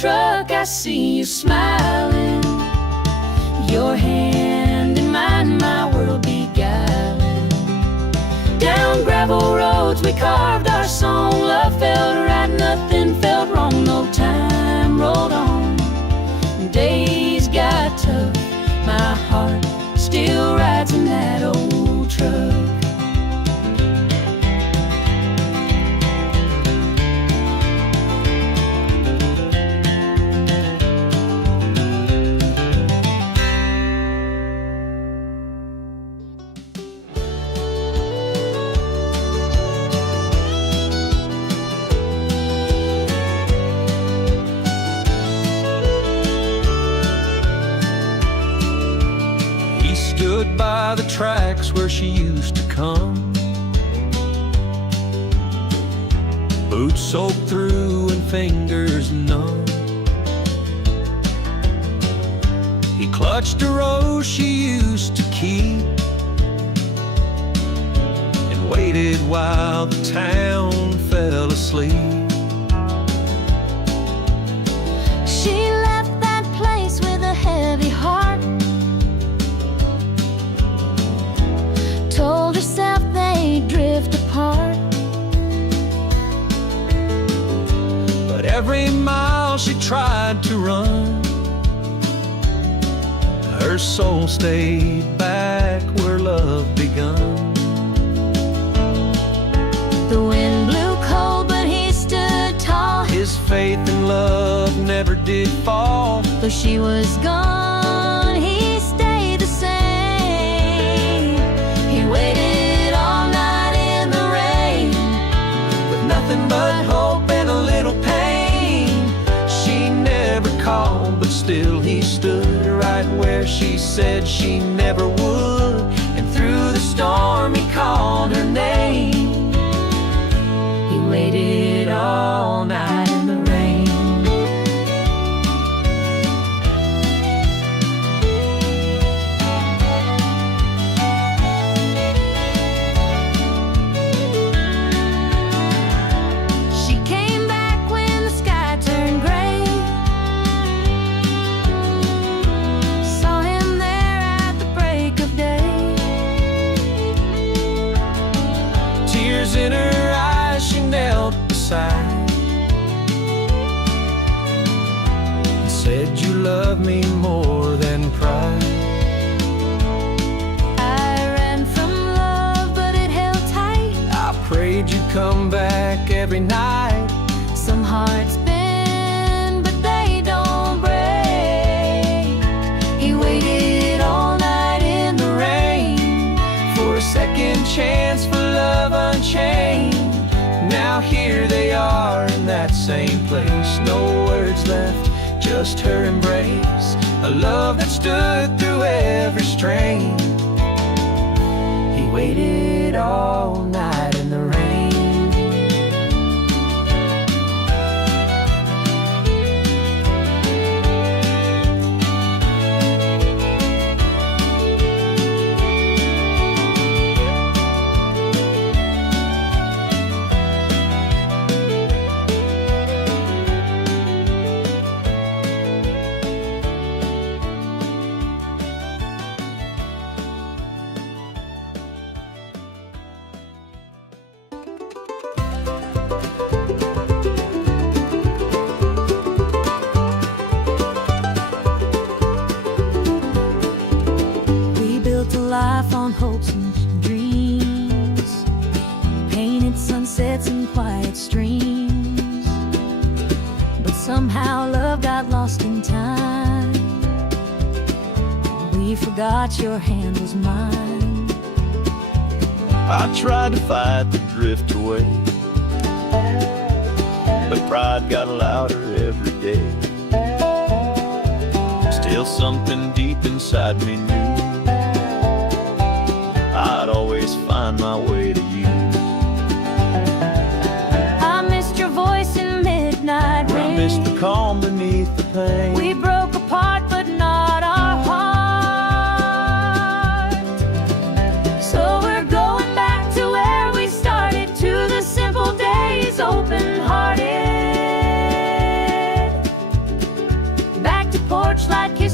truck, I see you smiling, your hand in mine, my world beguiling. Down gravel roads we carved our song, love felt right, nothing felt wrong, no time rolled on. Days got tough, my heart still rides in that old truck. Stood by the tracks where she used to come, boots soaked through and fingers numb. He clutched a rose she used to keep and waited while the town fell asleep. She left that place with a heavy heart, told herself they'd drift apart. But every mile she tried to run, her soul stayed back where love begun. The wind blew cold, but he stood tall. His faith in love never did fall. Though she was gone, he stayed the same. He waited all night in the rain, With nothing but hope and a little pain. She never called, but still he stood right where she said she never would. And through the storm he called her name. He waited all night in the rain. she came back when the sky turned gray. Saw him there at the break of day. Tears in her eyes, she knelt beside and said, "You love me more than pride." I ran from love, but it held tight. I prayed you'd come back every night. Some hearts bend, but they don't break. He waited all night in the rain For a second chance, for love unchained. Now here they are in that same place. No words left, just her embrace. A love that stood through every strain. He waited all night in the rain. We built a life on hopes and dreams, painted sunsets and quiet streams. But somehow love got lost in time. We forgot your hand was mine. I tried to fight the drift away, but pride got louder every day. Still something deep inside me knew I'd always find my way to you. I missed your voice in midnight I rain. missed the calm beneath the pain. We broke apart, but not our heart. So we're going back to where we started, to the simple days, open-hearted.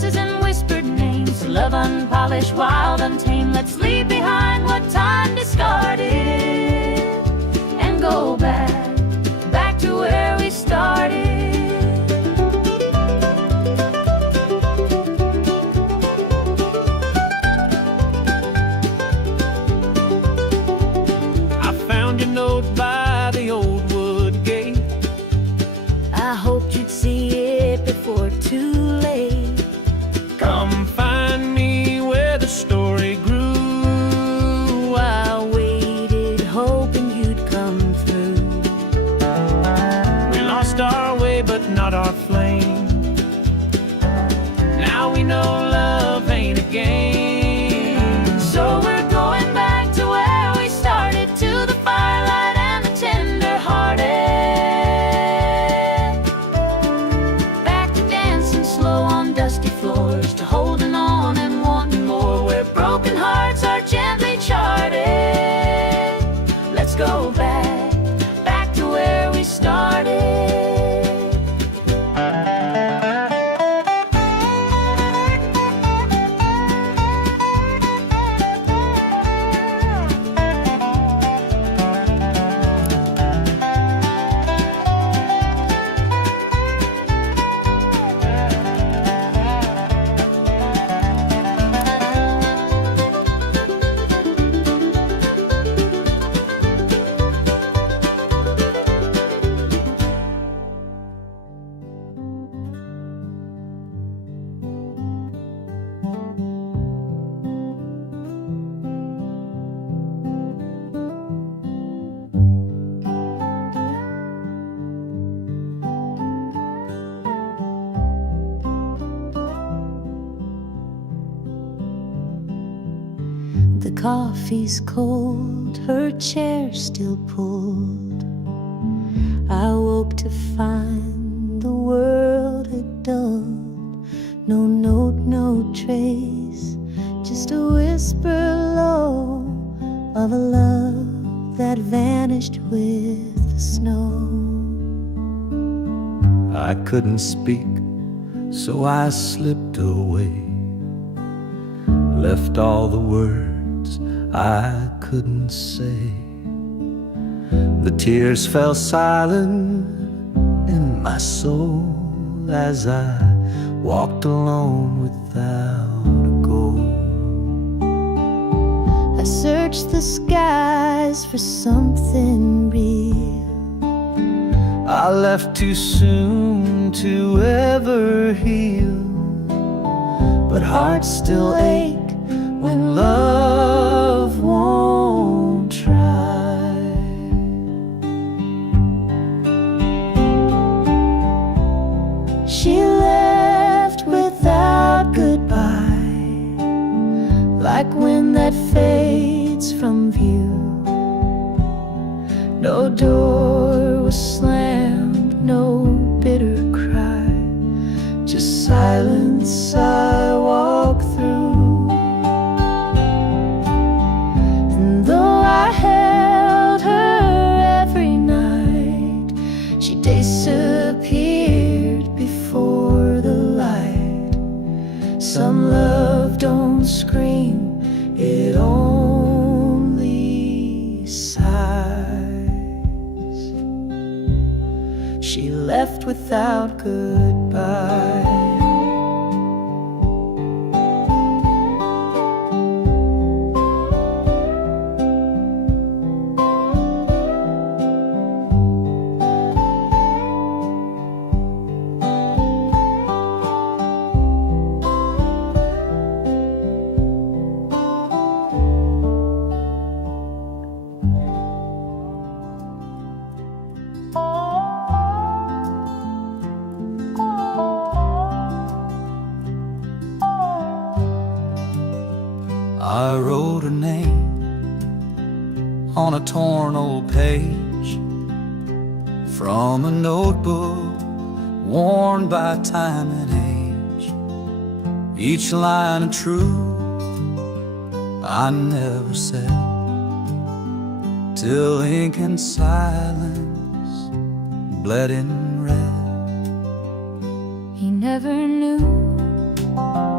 voices and whispered names. Love unpolished, wild, untamed. Let's leave behind what time discarded and go back to where we started. I found your note by the old wood gate. I hoped you'd see it before too late. Come find me where the story grew. I waited, hoping you'd come through. We lost our way, but not our flame. Now we know love ain't a game. So we're going back to where we started, to the firelight and the tender-hearted. Back to dancing slow on dusty floors, to holding on and wanting more, where broken hearts are gently charted. Let's go back to where we started. The coffee's cold, her chair still pulled. I woke to find the world had dulled. No note, no trace, just a whisper low of a love that vanished with the snow. I couldn't speak, so I slipped away. Left all the words I couldn't say. The tears fell silent in my soul as I walked alone without a goal. I searched the skies for something real. I left too soon to ever heal, but hearts still ache when love won't try. She left without goodbye, like wind that fades from view. No door was slammed, no bitter cry, just silence I walk through. And though I held her every night, she disappeared before the light. Some love don't scream, it only sighs. She left without goodbye. I wrote her name on a torn old page from a notebook worn by time and age. Each line of truth I never said, till ink and silence bled in red. He never knew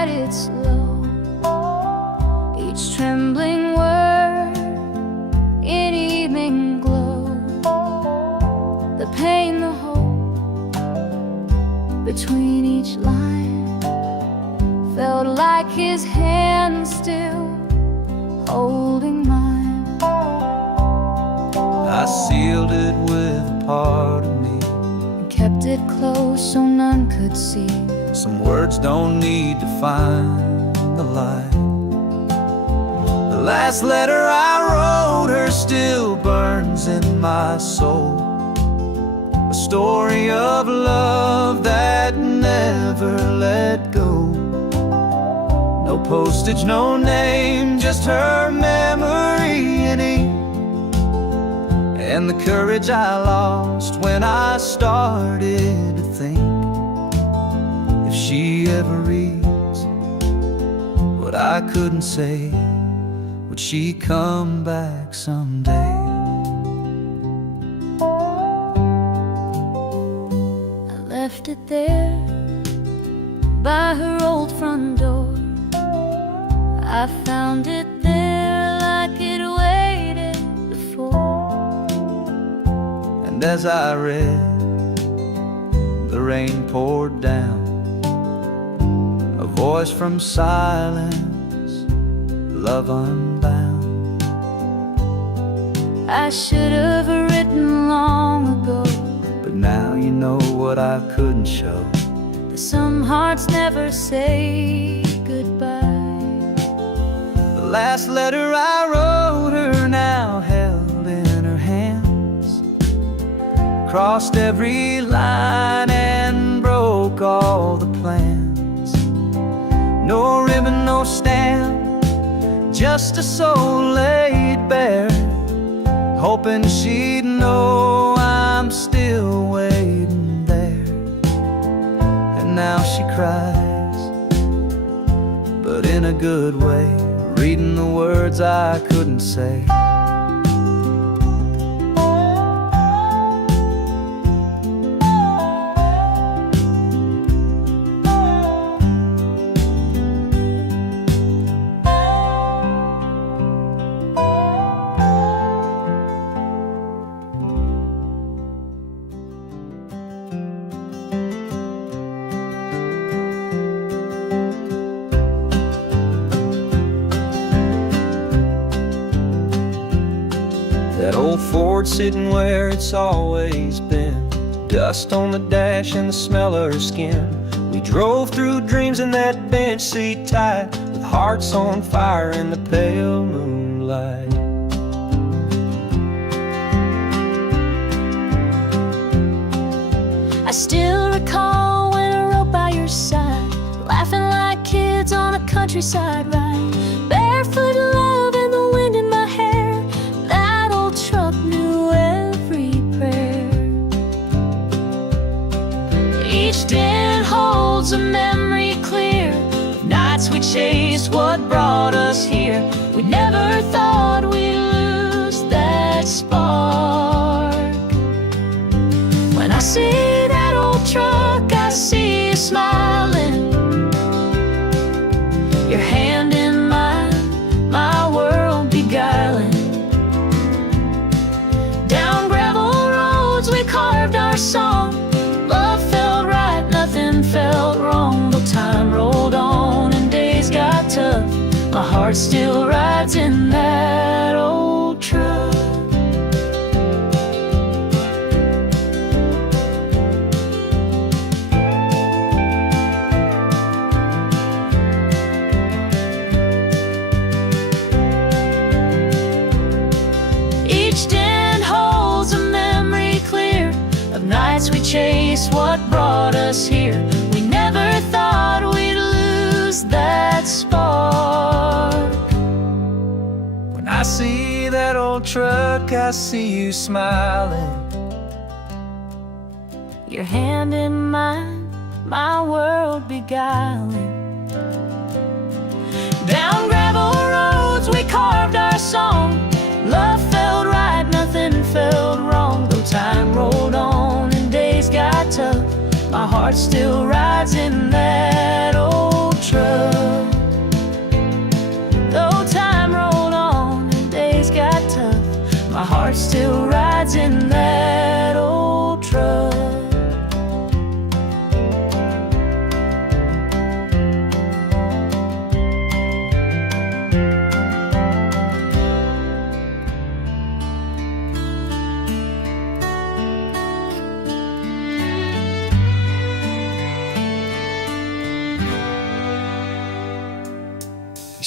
write it slow, each trembling word in evening glow. The pain, the hope between each line felt like his hand still holding mine. I sealed it with a part of me, And kept it close so none could see. some words don't need to find the light. The last letter I wrote her still burns in my soul, a story of love that never let go. No postage, no name, just her memory in ink, and the courage I lost when I started to think, if she ever reads what I couldn't say, would she come back someday? I left it there by her old front door. I found it there like it waited before. And as I read, the rain poured down, a voice from silence, love unbound. I should have written long ago, But now you know what I couldn't show. that some hearts never say goodbye. The last letter I wrote her now held in her hands, crossed every line and broke all the plans. No ribbon, no stamp, just a soul laid bare, hoping she'd know I'm still waiting there. And now she cries, but in a good way, reading the words I couldn't say. That old Ford sitting where it's always been, dust on the dash and the smell of her skin. We drove through dreams in that bench seat tight, with hearts on fire in the pale moonlight. I still recall when I rode by your side, laughing like kids on a countryside ride, barefoot love and the wind in my hair. That old truck knew every prayer. Each dent holds a memory clear of nights we chased what brought us here. We never thought we'd lose that spark. When I see that old truck, I see you smiling, your hand in mine, my world beguiling. Down gravel roads we carved our song, love felt right, nothing felt wrong. Though time rolled on and days got tough, my heart still rides in that old truck. Each dent holds a memory clear of nights we chased what brought us here. We never thought we'd lose that spark. When I see that old truck, I see you smiling, Your hand in mine, my world beguiling. Down gravel roads we carved our song, love felt right, nothing felt wrong. Though time rolled on and days got tough, my heart still rides in that old truck.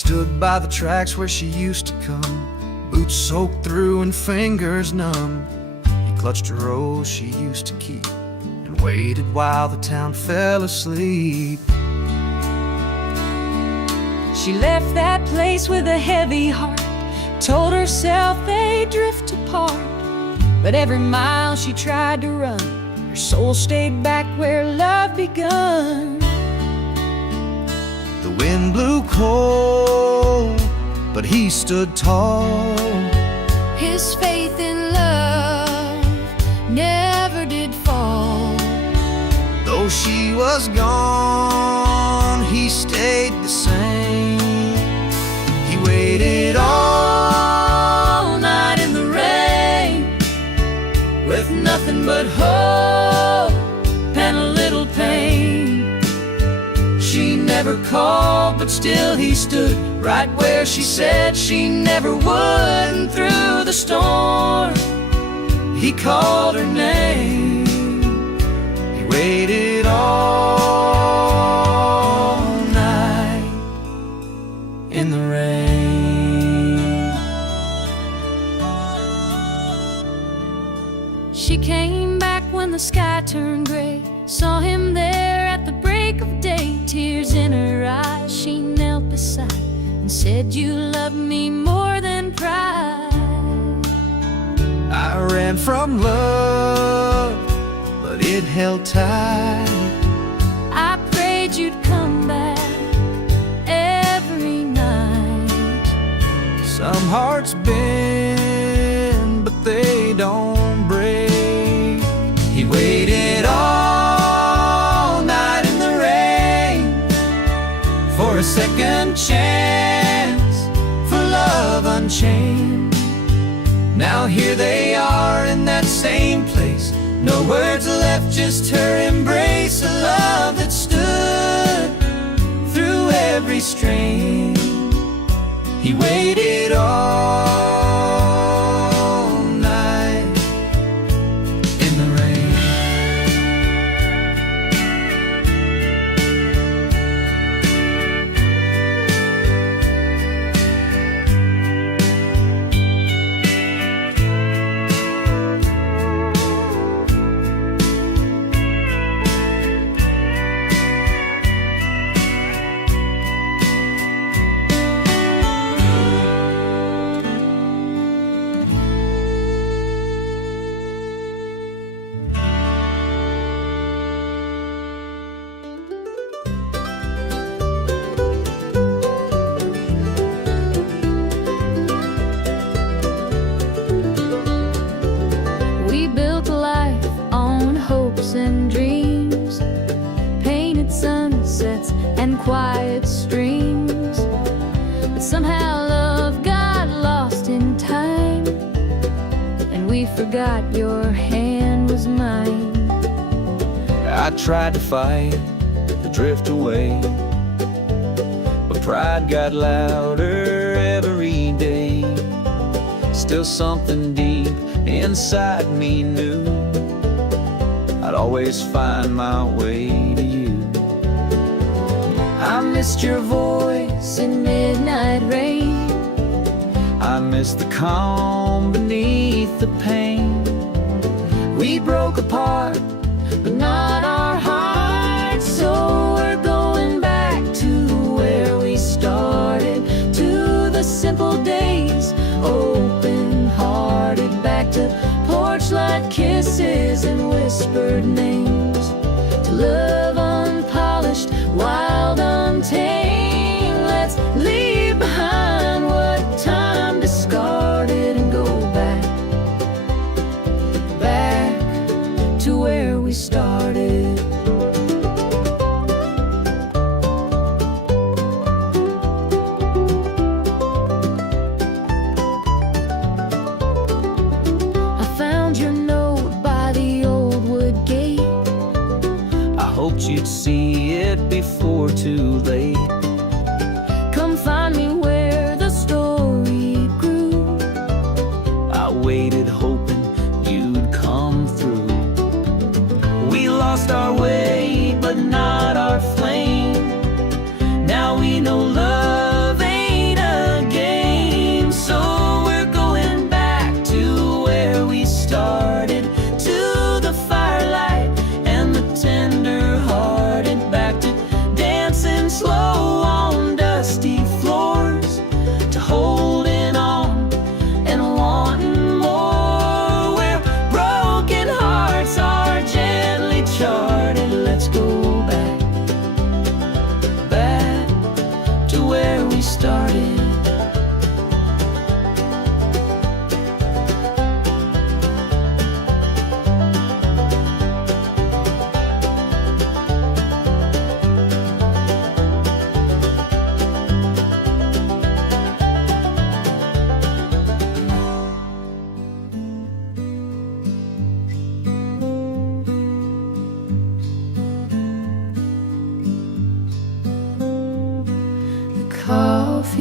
stood by the tracks where she used to come, boots soaked through and fingers numb. He clutched a rose she used to keep and waited while the town fell asleep. She left that place with a heavy heart, told herself they'd drift apart. But every mile she tried to run, her soul stayed back where love begun. The wind blew cold, but he stood tall. His faith in love never did fall. Though she was gone, he stayed the same. He waited all night in the rain, with nothing but hope and a little pain. She never called, but still he stood right where she said she never would. And through the storm, he called her name. He waited all night in the rain. She came back when the sky turned gray, saw him there at the break of day. Tears in her eyes, she knelt beside and said, "You love me more than pride." I ran from love, but it held tight. I prayed you'd come back every night. Some hearts bend, but they don't break. He waited all night in the rain for a second chance, for love unchained. Now here they are in that same place, no words left, just her embrace. A love that stood through every strain. He waited all night in the rain. We built a life on hopes and dreams, painted sunsets and quiet streams. But somehow love got lost in time, and we forgot your hand was mine. I tried to fight, to drift away, but pride got louder every day. Still something deep inside me knew I'd always find my way to you. I missed your voice in midnight rain. I missed the calm beneath the pain. We broke apart, but not our hearts. So we're going back to where we started, to the simple days, open-hearted, back to porch light kisses and whispered names, to love unpolished, wild, untamed. Let's leave behind what time discarded and go back, back to where we started. I found your note by the old wood gate. I hoped you'd see it before too late. Come find me where the story grew. I waited hoping you'd come through. We lost our way, but not our flame. Now we know love ain't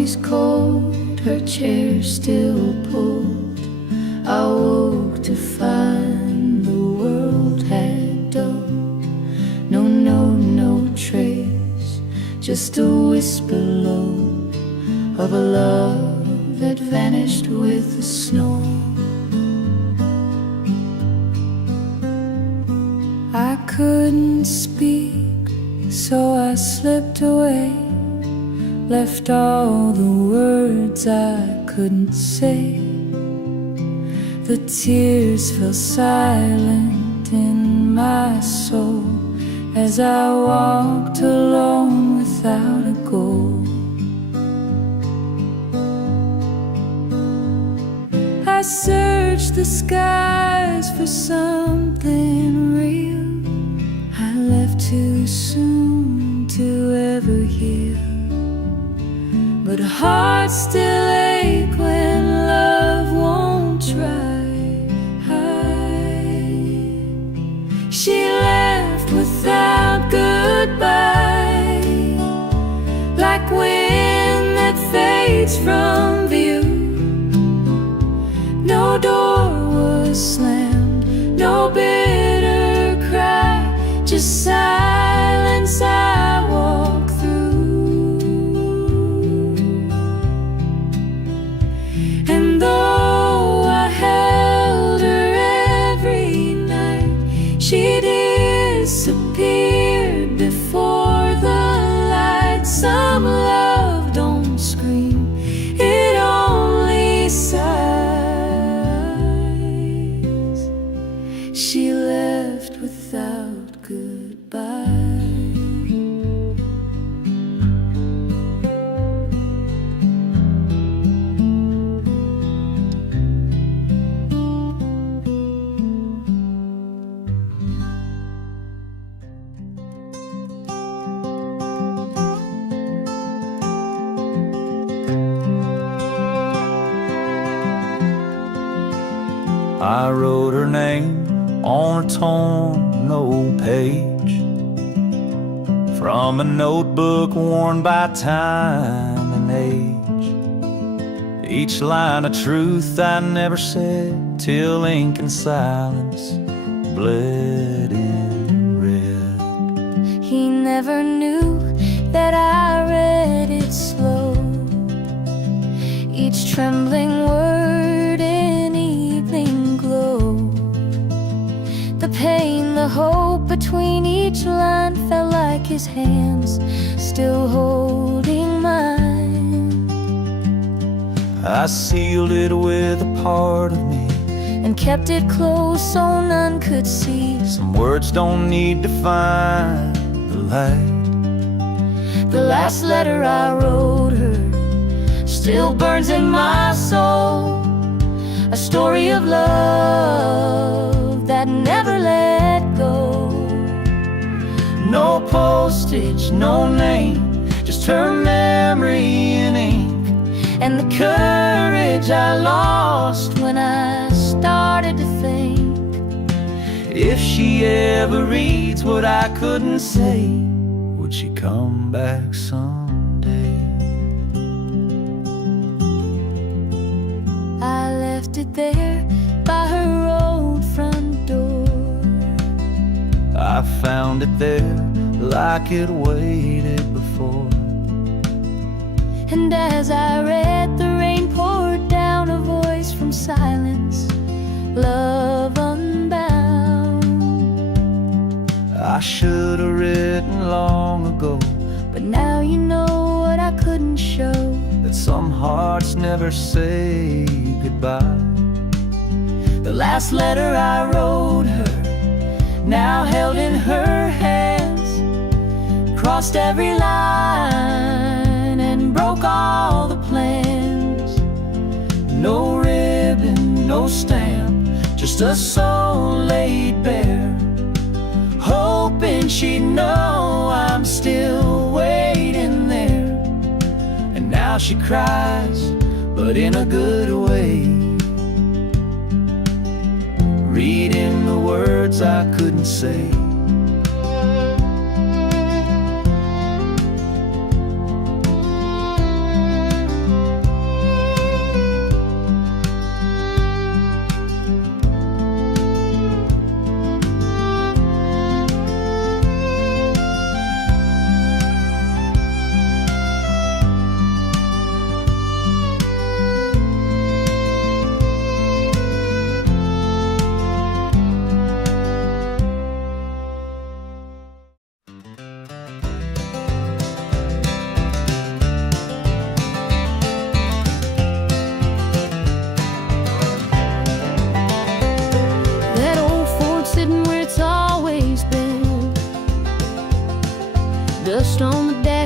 she's cold, her chair still pulled. I woke to find the world had dulled. No trace, just a whisper low of a love that vanished with the snow. I couldn't speak, so I slipped away, left all the words I couldn't say. The tears fell silent in my soul as I walked alone without a goal. I searched the skies for something real. I left too soon to ever heal, but hearts still ache when love won't try. She left without goodbye, like wind that fades from view. No door was slammed, no bitter cry, just silence I walk through. And though I held her every night, she disappeared before the light. Some love don't scream, it only sighs. She left without goodbye. I wrote her name on a torn old page from a notebook worn by time and age. Each line a truth I never said till ink and silence bled in red. He never knew that I read it slow, each trembling word in evening glow. The pain, the hope between each line felt like his hands still holding mine. I sealed it with a part of me and kept it close so none could see. Some words don't need to find the light. The last letter I wrote her still burns in my soul, a story of love that never let go. No postage, no name, just her memory in ink, and the courage I lost when I started to think. If she ever reads what I couldn't say, would she come back someday? I left it there by her old front door. I found it there like it waited before. And as I read, the rain poured down, a voice from silence, love unbound. I should have written long ago, but now you know what I couldn't show, that some hearts never say goodbye. The last letter I wrote her, now held in her hands, crossed every line and broke all the plans. No ribbon, no stamp, just a soul laid bare, hoping she'd know I'm still waiting there. And now she cries, but in a good way, reading the words I couldn't say.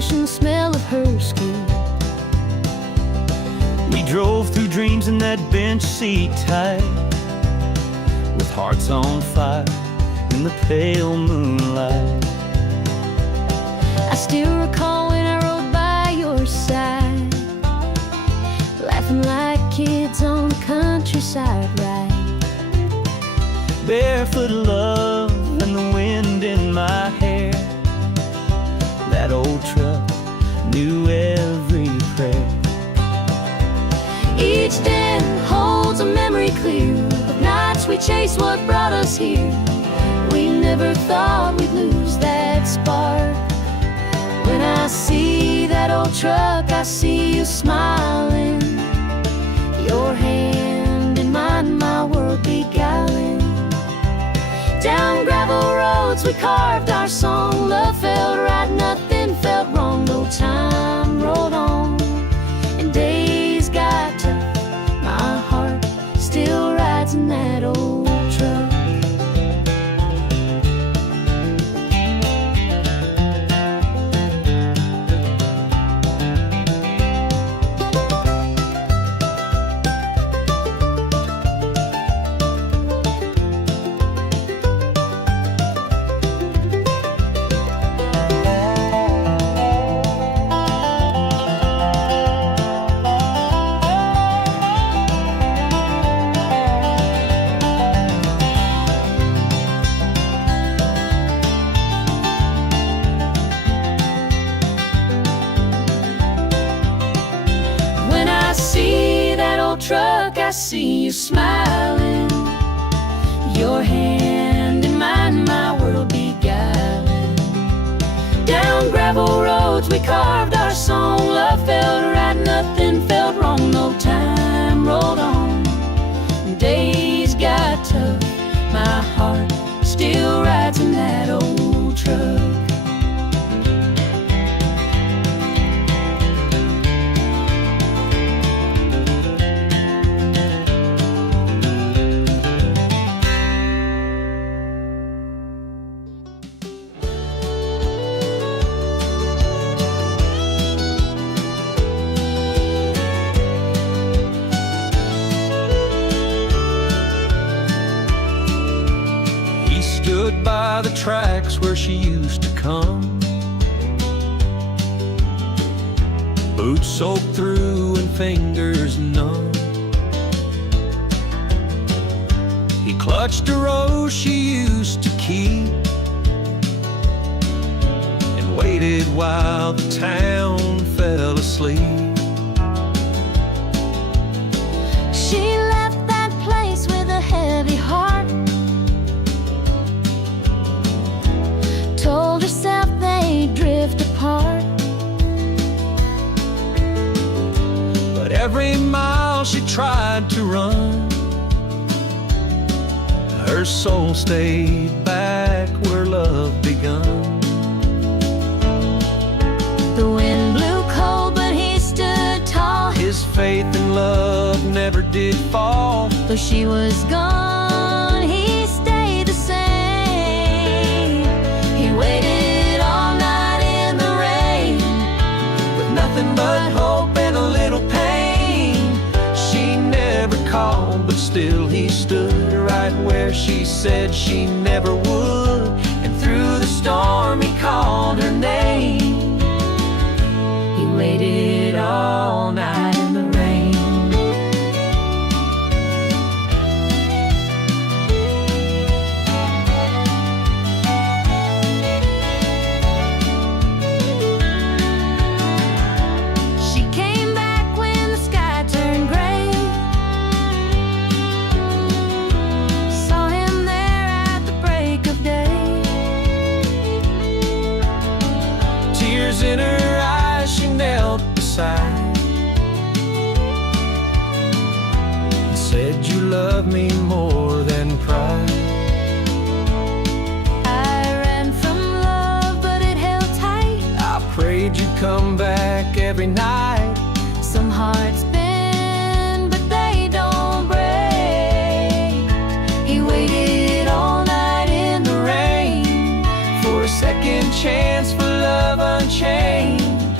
brush and the smell of her skin. We drove through dreams in that bench seat tight, with hearts on fire in the pale moonlight. I still recall when I rode by your side, laughing like kids on the countryside ride. Barefoot love and the wind in my hair. That old truck knew every prayer. Each day holds a memory clear of nights we chased what brought us here. We never thought we'd lose that spark. When I see that old truck, I see you smiling, your hand in mine, my world beguiling. Down gravel roads we carved our song. Love felt right, nothing felt wrong. No time rolled on and days got tough. My heart still rides in that old truck. Truck, I see you smiling, your hand in mine, my world beguiling. Down gravel roads we carved our song. Love felt right, nothing felt wrong. No time rolled on, days got tough. My heart still rides in that old truck. Stood by the tracks where she used to come, boots soaked through and fingers numb. He clutched a rose she used to keep and waited while the town fell asleep. She left that place with a heavy heart, told herself they'd drift apart. But every mile she tried to run, her soul stayed back where love begun. The wind blew cold, but he stood tall. His faith in love never did fall. Though she was gone, he stayed the same. He waited all night in the rain, With nothing but hope and a little pain. She never called, but still he stood right where she said she never would. And through the storm he called her name. he waited all night in the rain. She came back when the sky turned gray, saw him there at the break of day. Tears in her eyes, she knelt beside and said, "You love me more than pride." I ran from love, but it held tight. I prayed you'd come back every night. Some hearts bend, but they don't break. He waited all night in the rain For a second chance, for love unchained.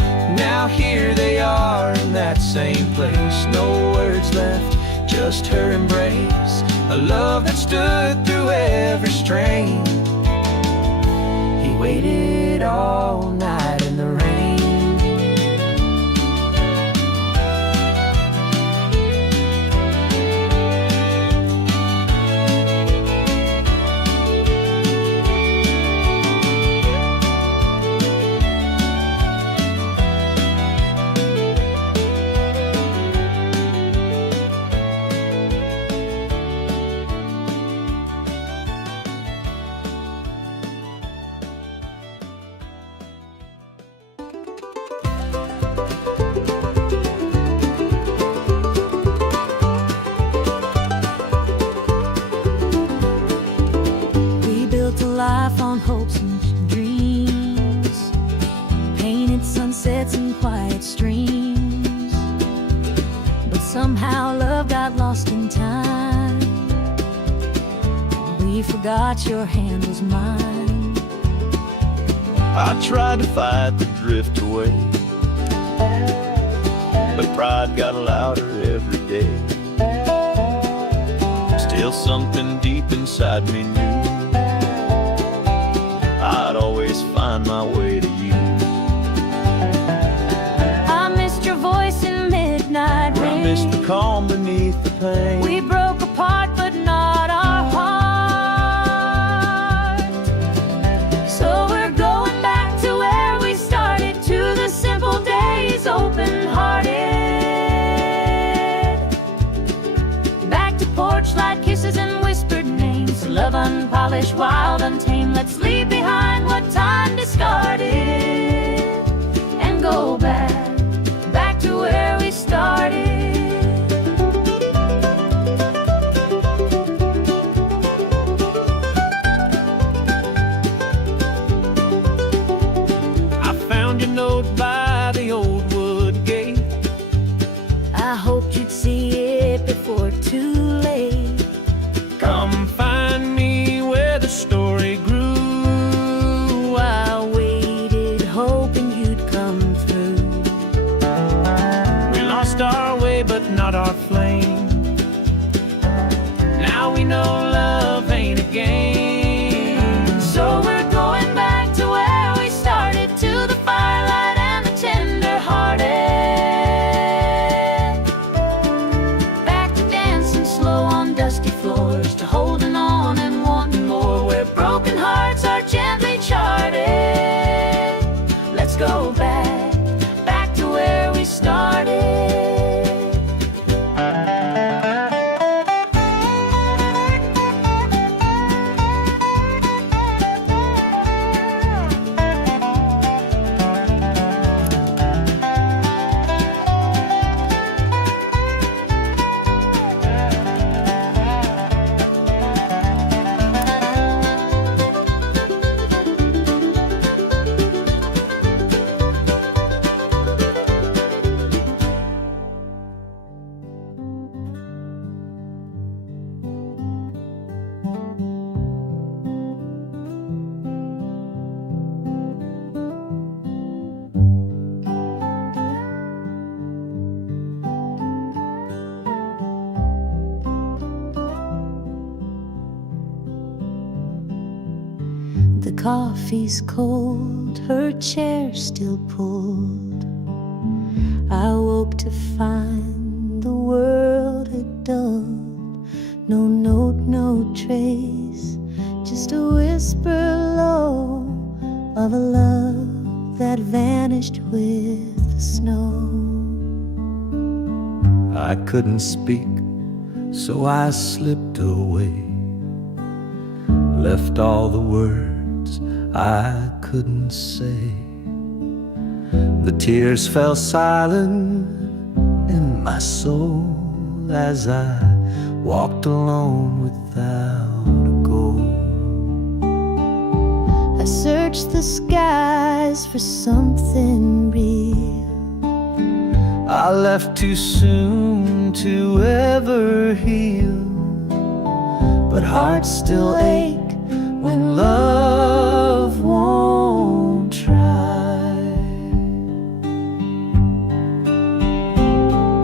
same place. No words left, just her embrace. A love that stood through every strain. He waited all night in the rain. Life on hopes and dreams, painted sunsets and quiet streams. But somehow love got lost in time. We forgot your hand was mine. I tried to fight the drift away, but pride got louder every day. Still something deep inside me knew I'd always find my way to you. I missed your voice in midnight rain. I missed the calm beneath the pain. We broke apart but not our heart. So we're going back to where we started, to the simple days, open-hearted. Back to porch light kisses and whispered names. Love unpolished, wild, untamed. Let's leave behind what time discarded and go back to where we started. I found your note by the old wood gate. I hoped you'd see it before too late. Come find me where the story grew. I waited, hoping you'd come through. We lost our way, but not our flame. Now we know love ain't a game. So we're going back to where we started, to the firelight and the tender-hearted. Back to dancing slow on dusty floors, to holding on and wanting more, where broken hearts are gently charted. Let's go back to where we started. The coffee's cold, her chair still pulled. I woke to find the world had dulled. No note, no trace, just a whisper low of a love that vanished with the snow. I couldn't speak, so I slipped away. Left all the words I couldn't say. The tears fell silent in my soul as I walked alone without a goal. I searched the skies for something real. I left too soon to ever heal, but hearts still ache when love won't try.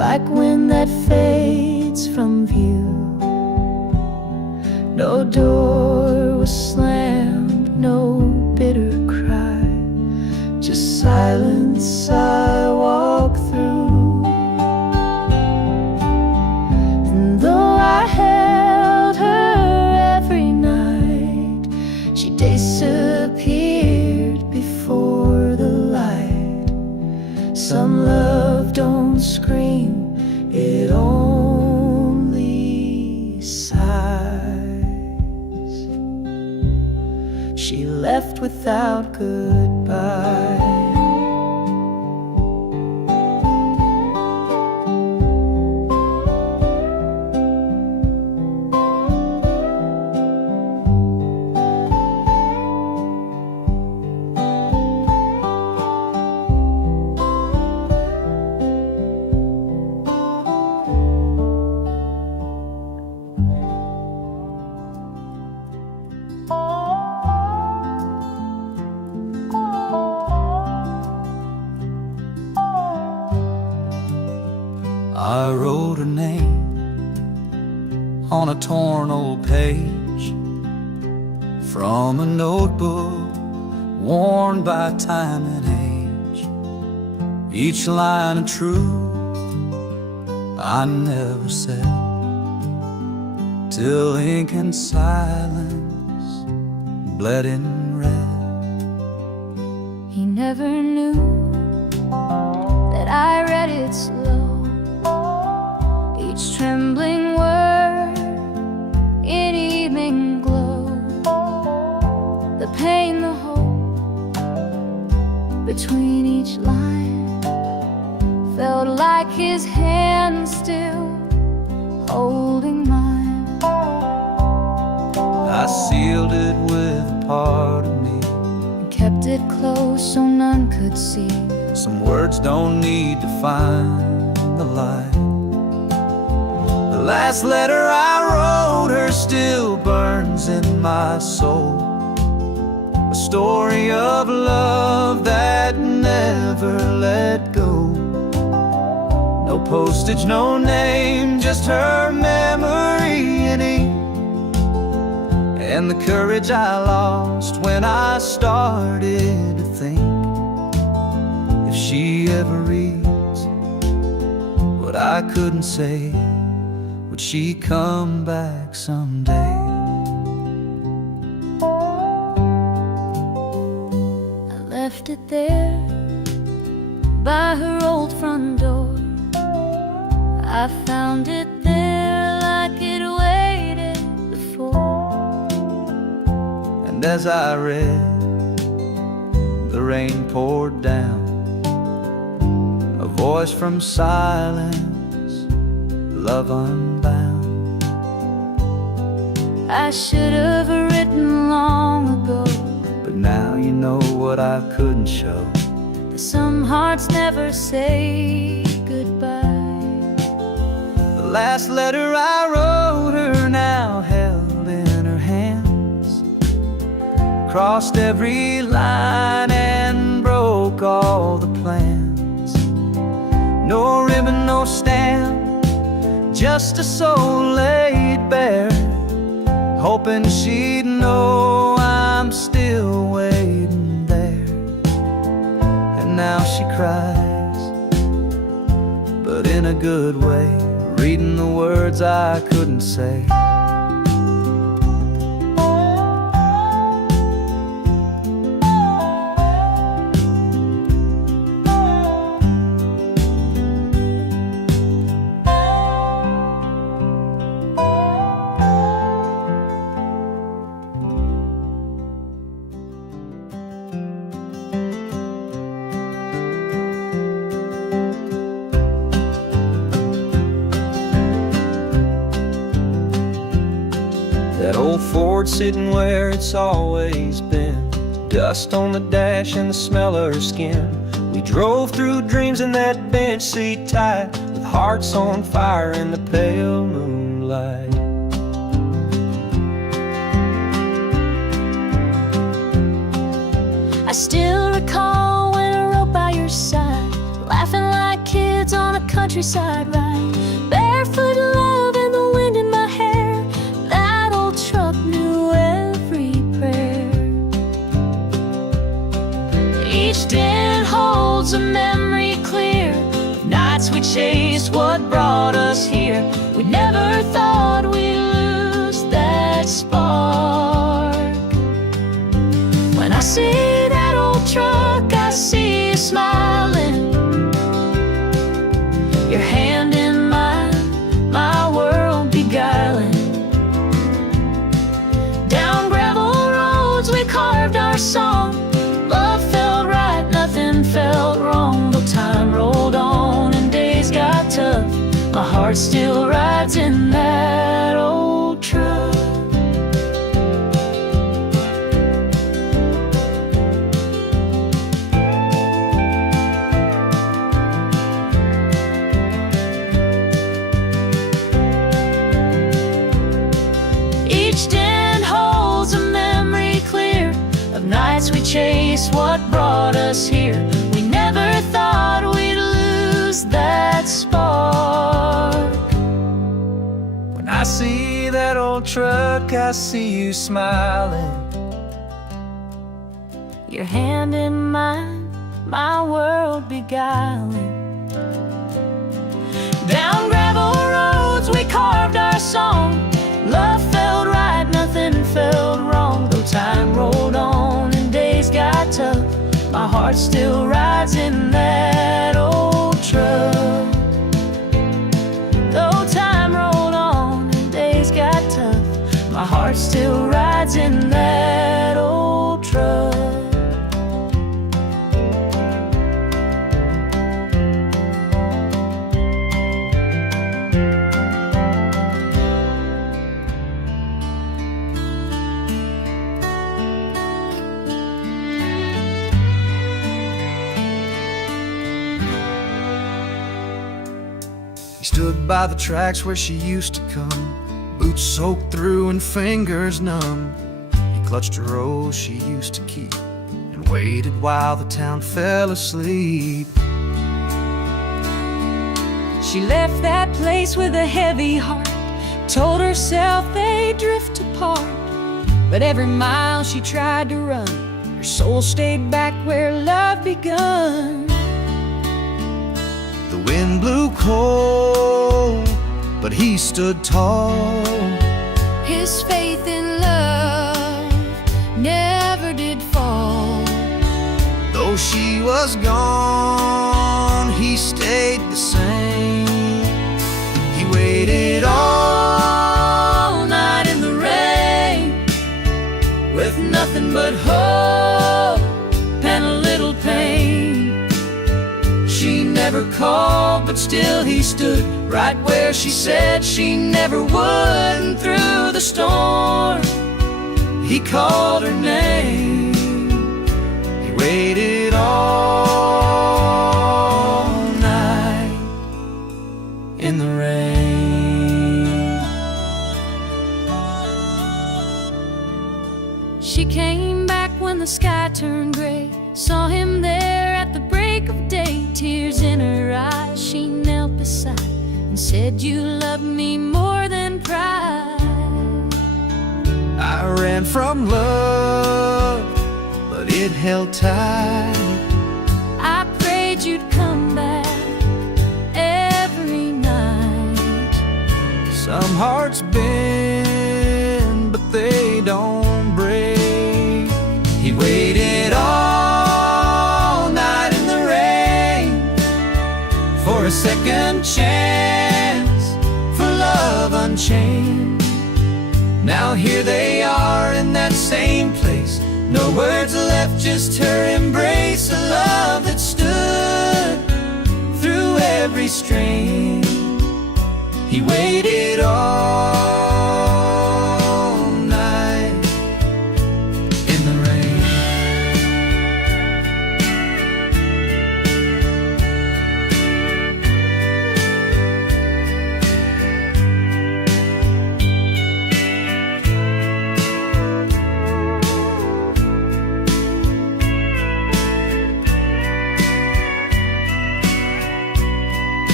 like wind that fades from view. No door was slammed, no bitter cry, just silence I walk through. And though I held her every night, she disappeared before the light. Some love don't scream, it only sighs. She left without goodbye. I wrote her name on a torn old page from a notebook worn by time and age. Each line of truth I never said, till ink and silence bled in red. He never knew that I read it slow, each trembling word in evening glow. The pain, the hope between each line felt like his hand still holding mine. I sealed it with a part of me, And kept it close so none could see. some words don't need to find the light. The last letter I wrote her still burns in my soul, a story of love that never let go. No postage, no name, just her memory in ink, and the courage I lost when I started to think, if she ever reads what I couldn't say, would she come back someday? I left it there by her old front door. I found it there like it waited before. And as I read, the rain poured down, a voice from silence, love unbound. I should have written long ago, But now you know what I couldn't show. that some hearts never say goodbye. The last letter I wrote her now held in her hands, crossed every line and broke all the plans. No ribbon, no stamp, just a soul laid bare, hoping she'd know I'm still waiting there. And now she cries, but in a good way, reading the words I couldn't say. That old Ford sitting where it's always been, dust on the dash and the smell of her skin. We drove through dreams in that bench seat tight, with hearts on fire in the pale moonlight. I still recall when I rode by your side, laughing like kids kids on a countryside ride, barefoot love and the wind in my hair. That old truck knew every prayer. Each den holds a memory clear, nights we chased what brought us here. We never thought we'd lose that spark. When I see that old truck, I see you smiling, your hand in mine, my world beguiling. Down gravel roads we carved our song. Love felt right, nothing felt wrong. Though time rolled on and days got tough, my heart still rides in that old truck. Each den holds a memory clear of nights we chased what brought us here. We never thought we'd lose that spark. When I see that old truck, I see you smiling, Your hand in mine, my world beguiling. Down gravel roads we carved our song. Love felt right, nothing felt wrong. Though time rolled on and days got tough, my heart still rides in that old truck. Though time rolled on and days got tough, my heart still rides in that old truck. He stood by the tracks where she used to come, boots soaked through and fingers numb. He clutched a rose she used to keep and waited while the town fell asleep. She left that place with a heavy heart, told herself they'd drift apart. But every mile she tried to run, her soul stayed back where love begun. The wind blew cold, but he stood tall. His faith in love never did fall. Though she was gone, he stayed the same. He waited all night in the rain, with nothing but hope and a little pain. She never called, but still he stood right where she said she never would. And through the storm, he called her name. He waited all night in the rain. She came back when the sky turned gray, saw him there at the break of day. Tears in her eyes, she knelt beside and said, "You love me more than pride." I ran from love, but it held tight. I prayed you'd come back every night. Some hearts bend, but they don't break. He waited all night in the rain for a second chance, for love unchained. Now here they are in that same place, no words left, just her embrace. A love that stood through every strain. He waited all night in the rain.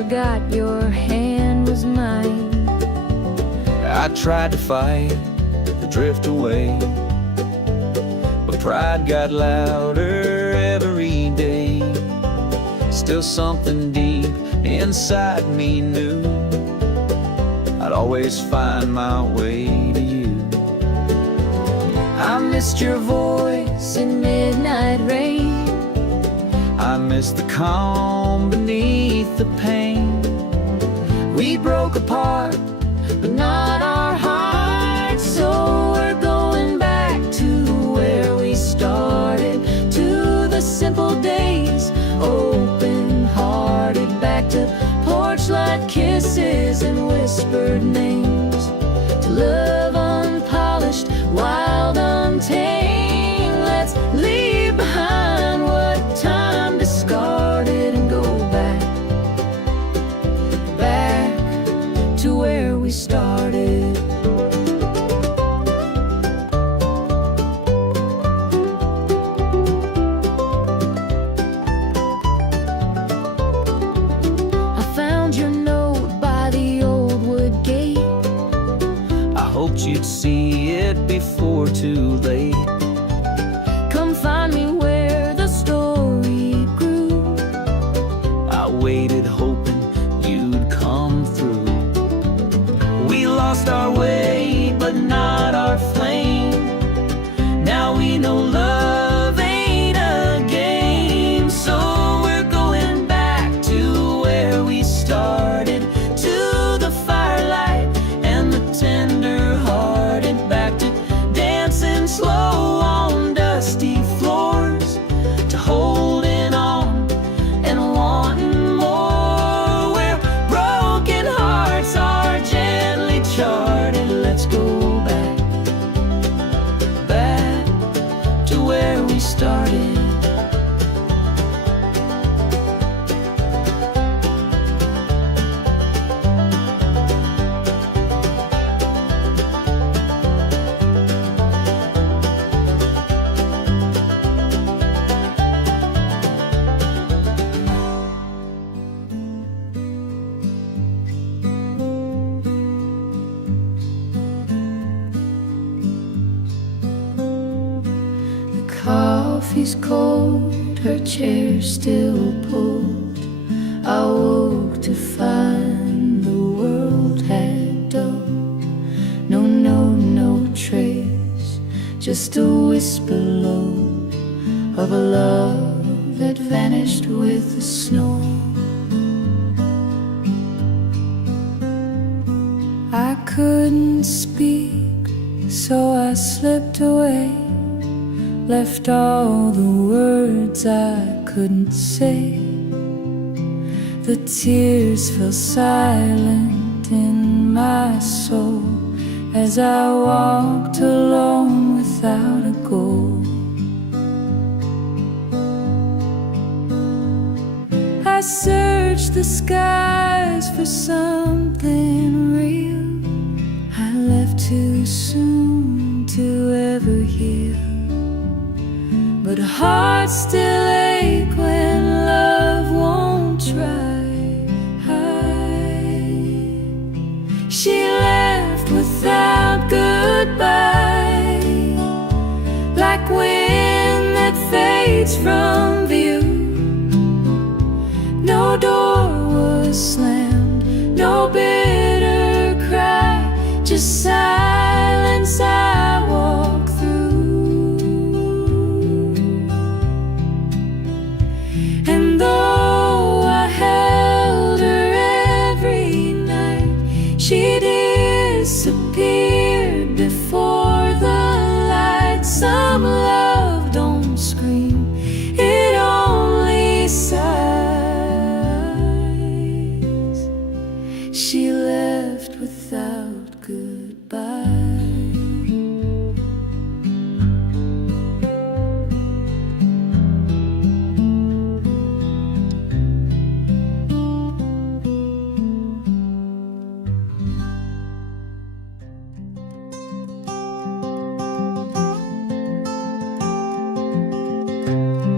forgot your hand was mine. I tried to fight the drift away, but pride got louder every day. Still something deep inside me knew I'd always find my way to you. I missed your voice in midnight rain. I missed the calm beneath the pain. We broke apart, but not our hearts. So we're going back to where we started, to the simple days, open-hearted. Back to porch light kisses and whispered names, to love unpolished, wild, untamed. Let's leave behind what time discarded and go back, back to where we started. I found your note by the old wood gate. I hoped you'd see it before too late. Come find me where the story grew. I waited hoping you'd come through. We lost our way, but not our flame. Now we know love ain't a game. So we're going back to where we started, to the firelight and the tender-hearted. Back to dancing slow on dusty floors, to holding on and wanting more, where broken hearts are gently charted. Let's go back, back to where we started. The coffee's cold, her chair still pulled. I woke to find the world had dulled. No trace, just a whisper low of a love that vanished with the snow. I couldn't speak, so I slipped away, left all the words I couldn't say. The tears fell silent in my soul as I walked alone without a goal. I searched the skies for something real. I left too soon to ever heal, but hearts still ache when love won't try. She left without goodbye, like wind that fades from view. No door was slammed, no bitter cry, just silence I walk through. And though I held her every night, she disappeared before the light. Some love don't scream, it only sighs. She left without goodbye.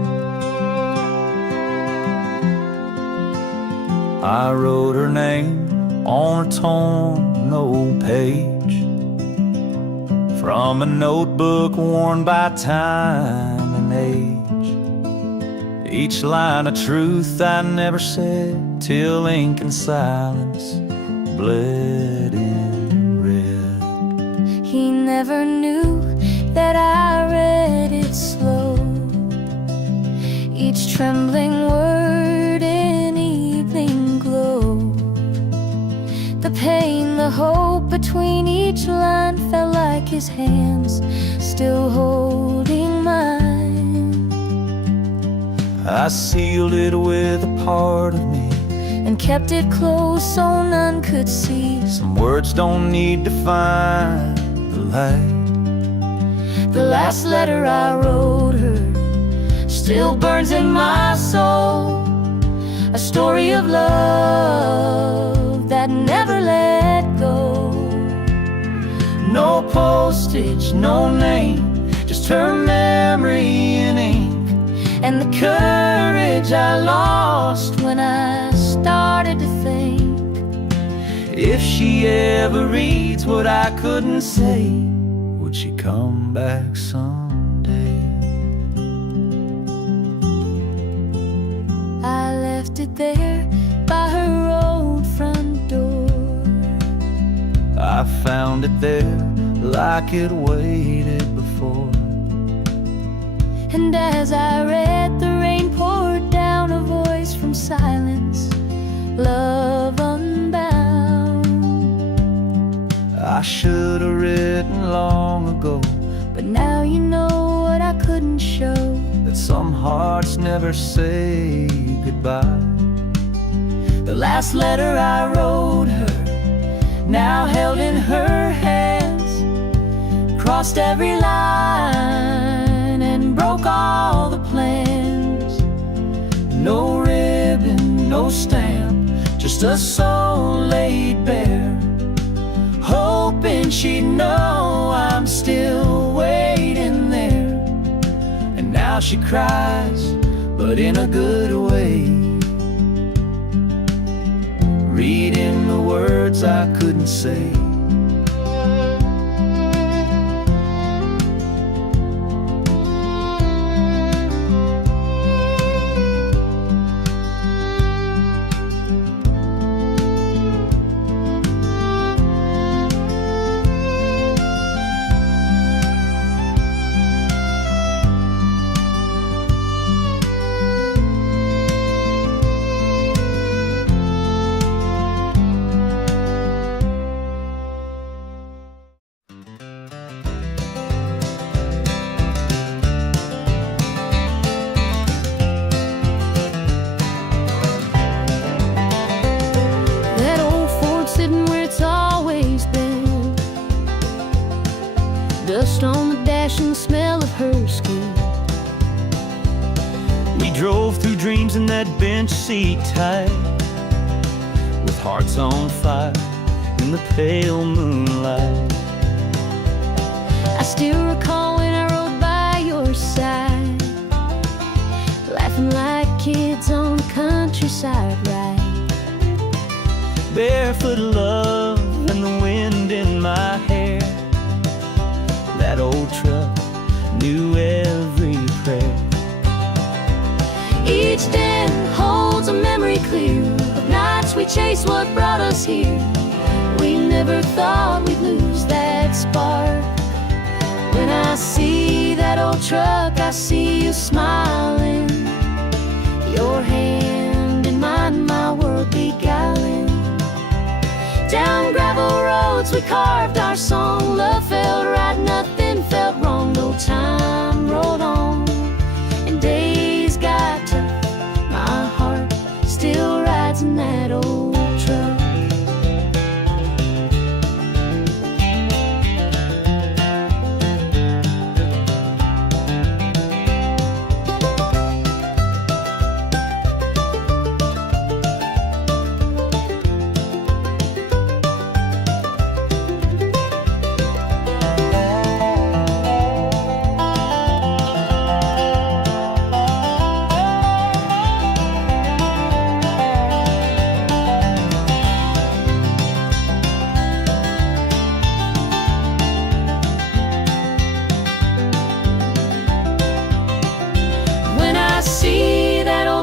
I wrote her name on a torn old page from a notebook worn by time and age. Each line of truth I never said till ink and silence bled in red. He never knew that I read it slow, each trembling word in evening glow. The pain, the hope between each line felt like his hands still holding mine. I sealed it with a part of me and kept it close so none could see. Some words don't need to find the light. The last letter I wrote her still burns in my soul, a story of love that never let go. No postage, no name, just her memory in ink, and the courage I lost when I started to think. If she ever reads what I couldn't say, would she come back someday? I left it there by her old front door. I found it there like it waited before. And as I read, the rain poured down, a voice from silence, love unbound. I should have written long ago, but now you know what I couldn't show, that some hearts never say goodbye. The last letter I wrote her, now held in her hands, crossed every line and broke all the plans. No ribbon, no stamp, just a soul laid bare, hoping she'd know I'm still waiting there. And now she cries, but in a good way, reading the words I couldn't say. Dust on the dash and the smell of her skin. We drove through dreams in that bench seat tight, with hearts on fire in the pale moonlight. I still recall when I rode by your side, laughing like kids on the countryside ride. Barefoot love and the wind in my hair. That old truck knew every prayer. Each den holds a memory clear of nights we chased what brought us here. We never thought we'd lose that spark. When I see that old truck, I see you smiling, your hand in mine, my world beguiling. Down gravel roads we carved our song. Love felt right, nothing felt wrong. No time rolled on and days got tough. My heart still rides in that old truck.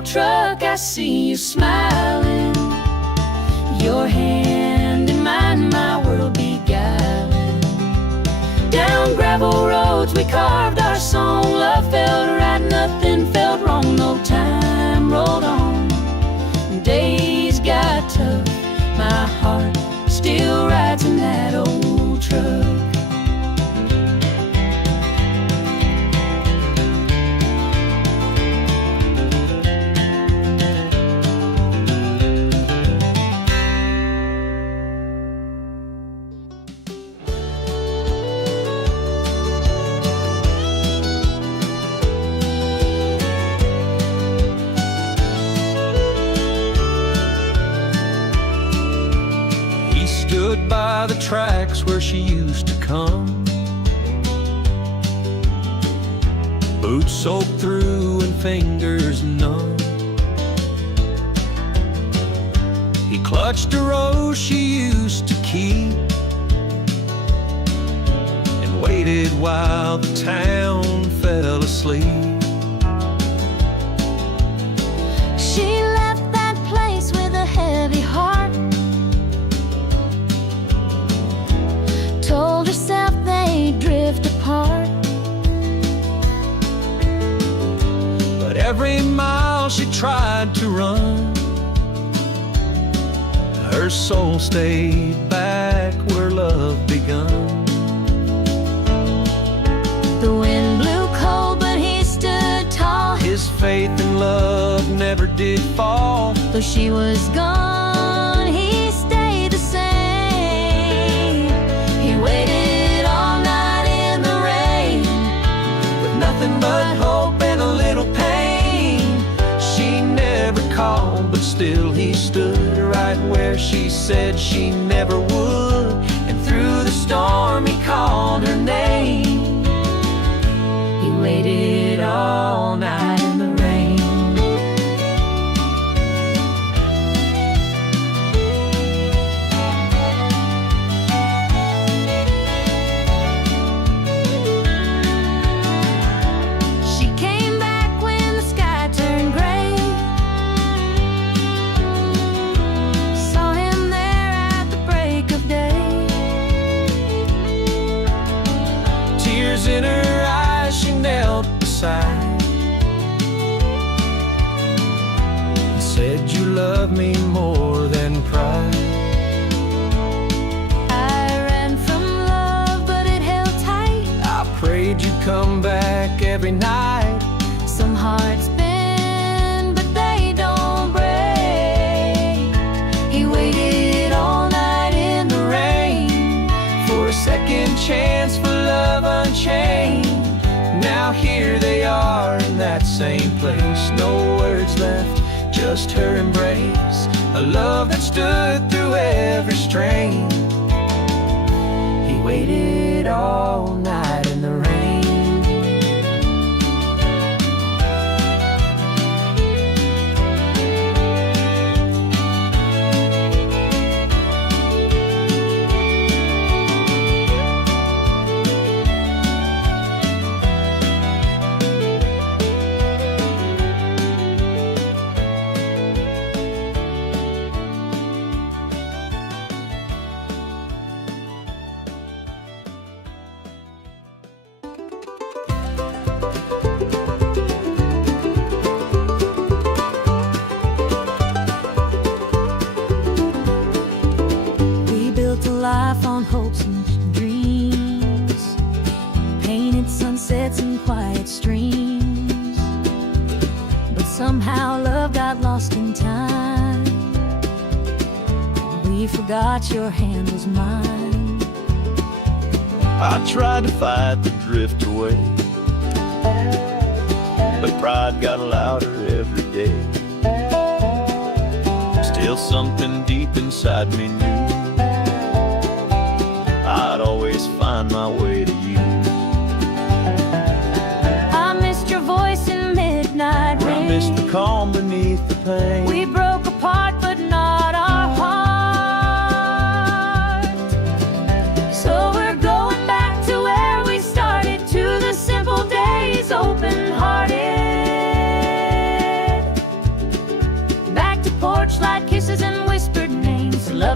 old truck, I see you smiling. Your hand in mine, my world beguiling. Down gravel roads we carved our song. Love felt right, nothing felt wrong. No time rolled on, days got tough. My heart still rides in that old truck. Stood by the tracks where she used to come, boots soaked through and fingers numb. He clutched a rose she used to keep and waited while the town fell asleep. She left that place with a heavy heart, told herself they'd drift apart. But every mile she tried to run, her soul stayed back where love begun. The wind blew cold, but he stood tall. His faith in love never did fall. Though she was gone, he stayed the same. He waited all night in the rain, With nothing but hope and a little pain. She never called, but still he stood right where she said she never would. And through the storm he called her name. He waited all night in the rain. she came back when the sky turned gray. Saw him there at the break of day. Tears in her eyes, she knelt beside and said, "You love me more than pride." I ran from love, but it held tight. I prayed you'd come back every night. Some hearts bend, but they don't break. He waited all night in the rain For a second chance for love unchained. Now here they are in that same place. No words left, just her embrace. A love that stood through every strain. He waited all night in the rain. We built a life on hopes and dreams, painted sunsets and quiet streams. But somehow love got lost in time. We forgot your hand was mine. I tried to fight the drift away, but pride got louder every day. Still something deep inside me knew I'd always find my way to you. I missed your voice in midnight I rain. missed the calm beneath the pain. We broke apart, but not our heart. So we're going back to where we started, to the simple days, open-hearted.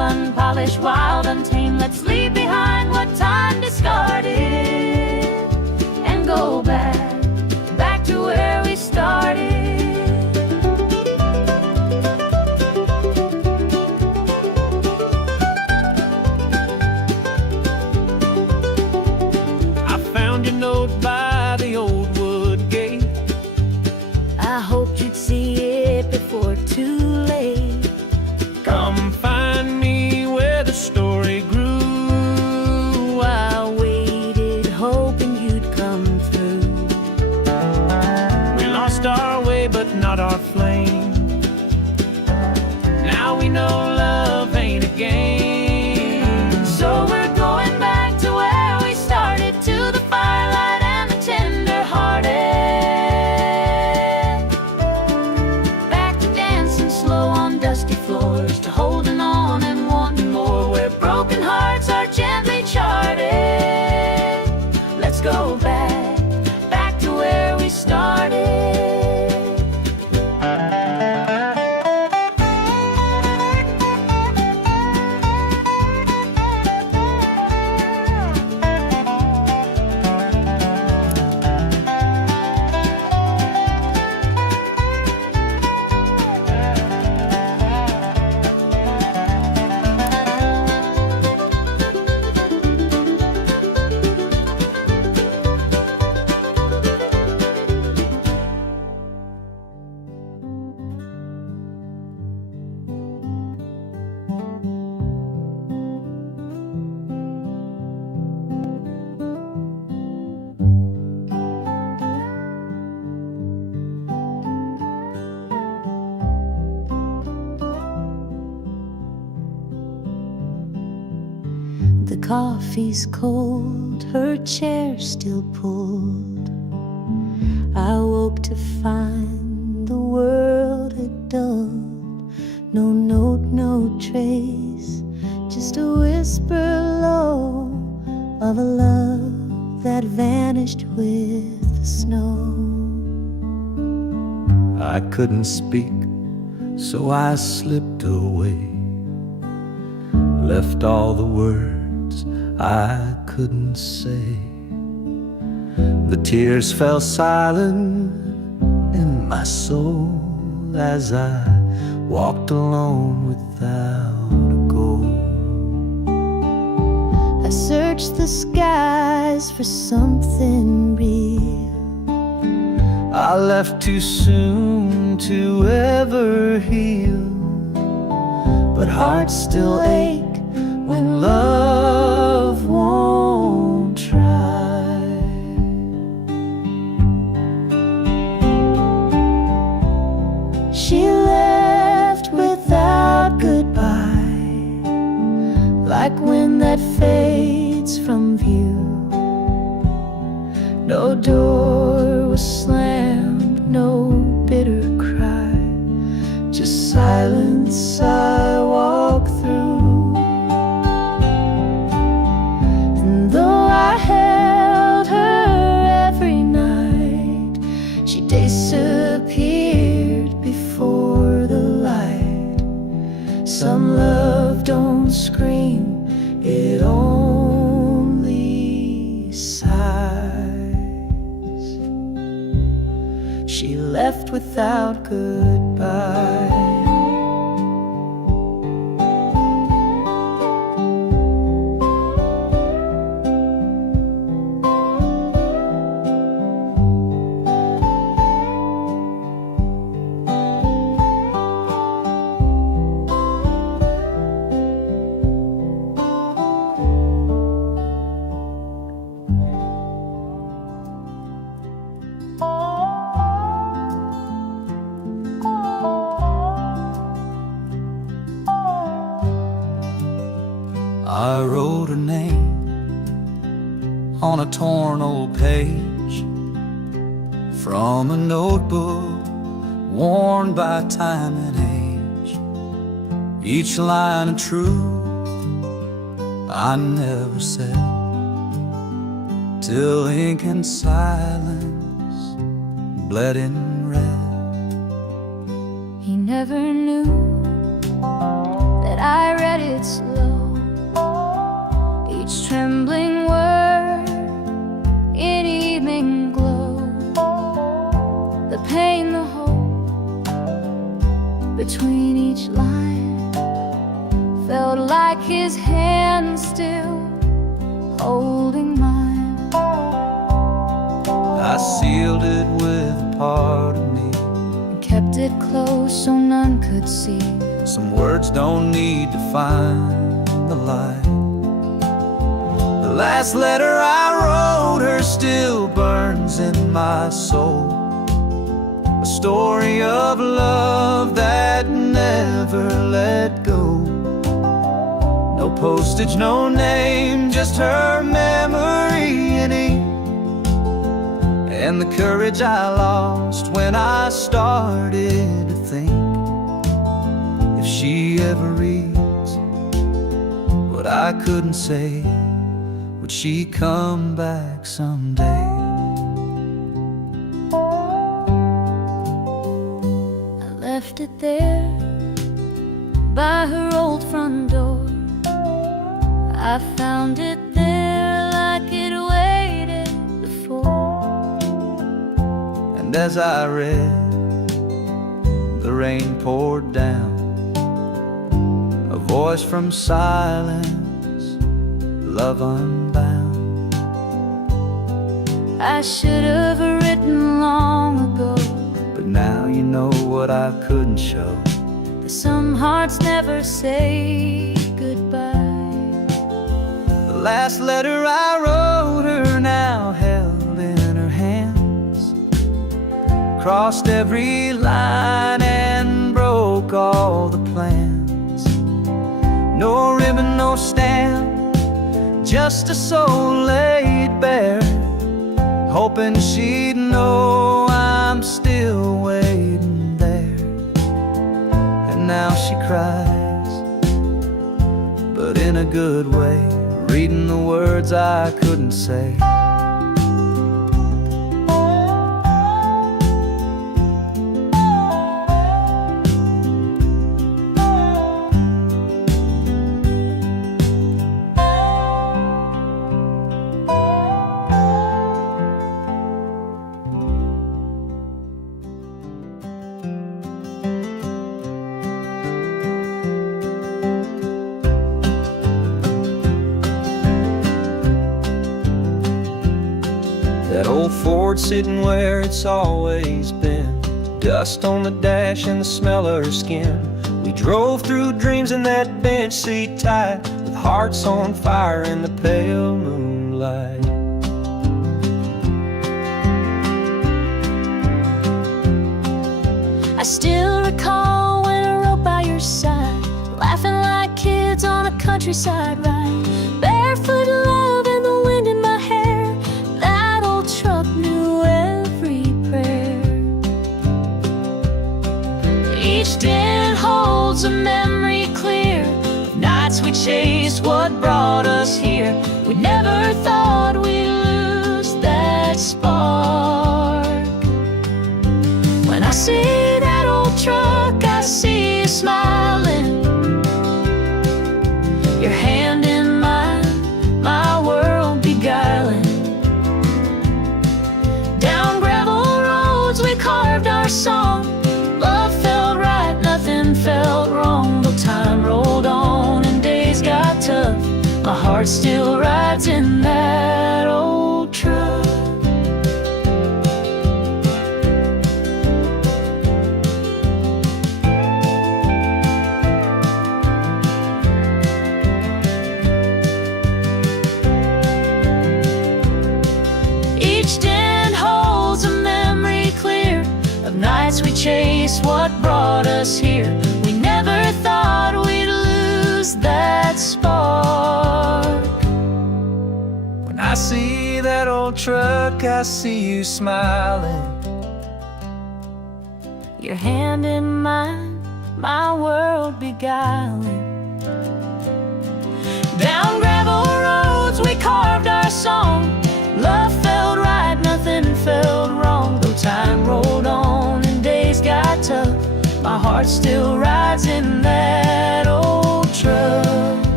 unpolished, wild, untamed. Let's leave behind what time discarded and go back to where we started. I found your note by the old wood gate. I hoped you'd see it before too late. Come find me where the story grew. I waited, hoping you'd come through. We lost our way, but not our flame. Now we know love ain't a game. So we're going back to where we started, to the firelight and the tender-hearted. Back to dancing slow on dusty floors, to holding on and wanting more, where broken hearts are gently charted. Let's go back to where we started. The coffee's cold, her chair still pulled. I woke to find the world had dulled. No note, no trace, just a whisper low of a love that vanished with the snow. I couldn't speak, so I slipped away, left all the words I couldn't say. The tears fell silent in my soul as I walked alone without a goal. I searched the skies for something real. I left too soon to ever heal, but hearts still ache when love won't try. She left without goodbye, like wind that fades from view. No door was slammed, no bitter cry, just silence I walk through. And though I held her every night, she disappeared before the light. Some love don't scream, it only sighs. She left without goodbye. I wrote her name on a torn old page from a notebook worn by time and age. Each line of truth I never said, till ink and silence bled in red. He never knew that I read read it slow, each trembling word in evening glow. The pain, the hope between each line felt like his hand still holding mine. I sealed it with a part of me And kept it close so none could see. Some words don't need to find the light. The last letter I wrote her still burns in my soul. A story of love that never let go. No postage, no name, just her memory in ink. And the courage I lost when I started to think, if she ever reads what I couldn't say, would she come back someday? I left it there by her old front door. I found it there like it waited before. And as I read, the rain poured down, a voice from silence, love unbound. I should have written long ago, But now you know what I couldn't show. that some hearts never say goodbye. The last letter I wrote her now held in her hands, crossed every line and broke all the plans. No ribbon, no stamp, just a soul laid bare, hoping she'd know I'm still waiting there. And now she cries, but in a good way, reading the words I couldn't say. That old Ford sitting where it's always been, dust on the dash and the smell of her skin. We drove through dreams in that bench seat tight, with hearts on fire in the pale moonlight. I still recall when I rode by your side, laughing like kids on a countryside ride. Barefoot love and the wind in my hair, that old truck knew every prayer. Each dent holds a memory clear of nights we chased what brought us here. We never thought we'd lose that spark. When I see that old truck, I see you smiling, your hand in mine, my world beguiling. Down gravel roads we carved our song. Love felt right, nothing felt wrong. Though time rolled on and days got tough, my heart still rides in that old truck. Each dent holds a memory clear of nights we chased what brought us here. We never thought we'd lose that spark. When I see that old truck, I see you smiling, Your hand in mine, my world beguiling. Down gravel roads we carved our song. Love felt right, nothing felt wrong. Though time rolled on and days got tough, my heart still rides in that old truck.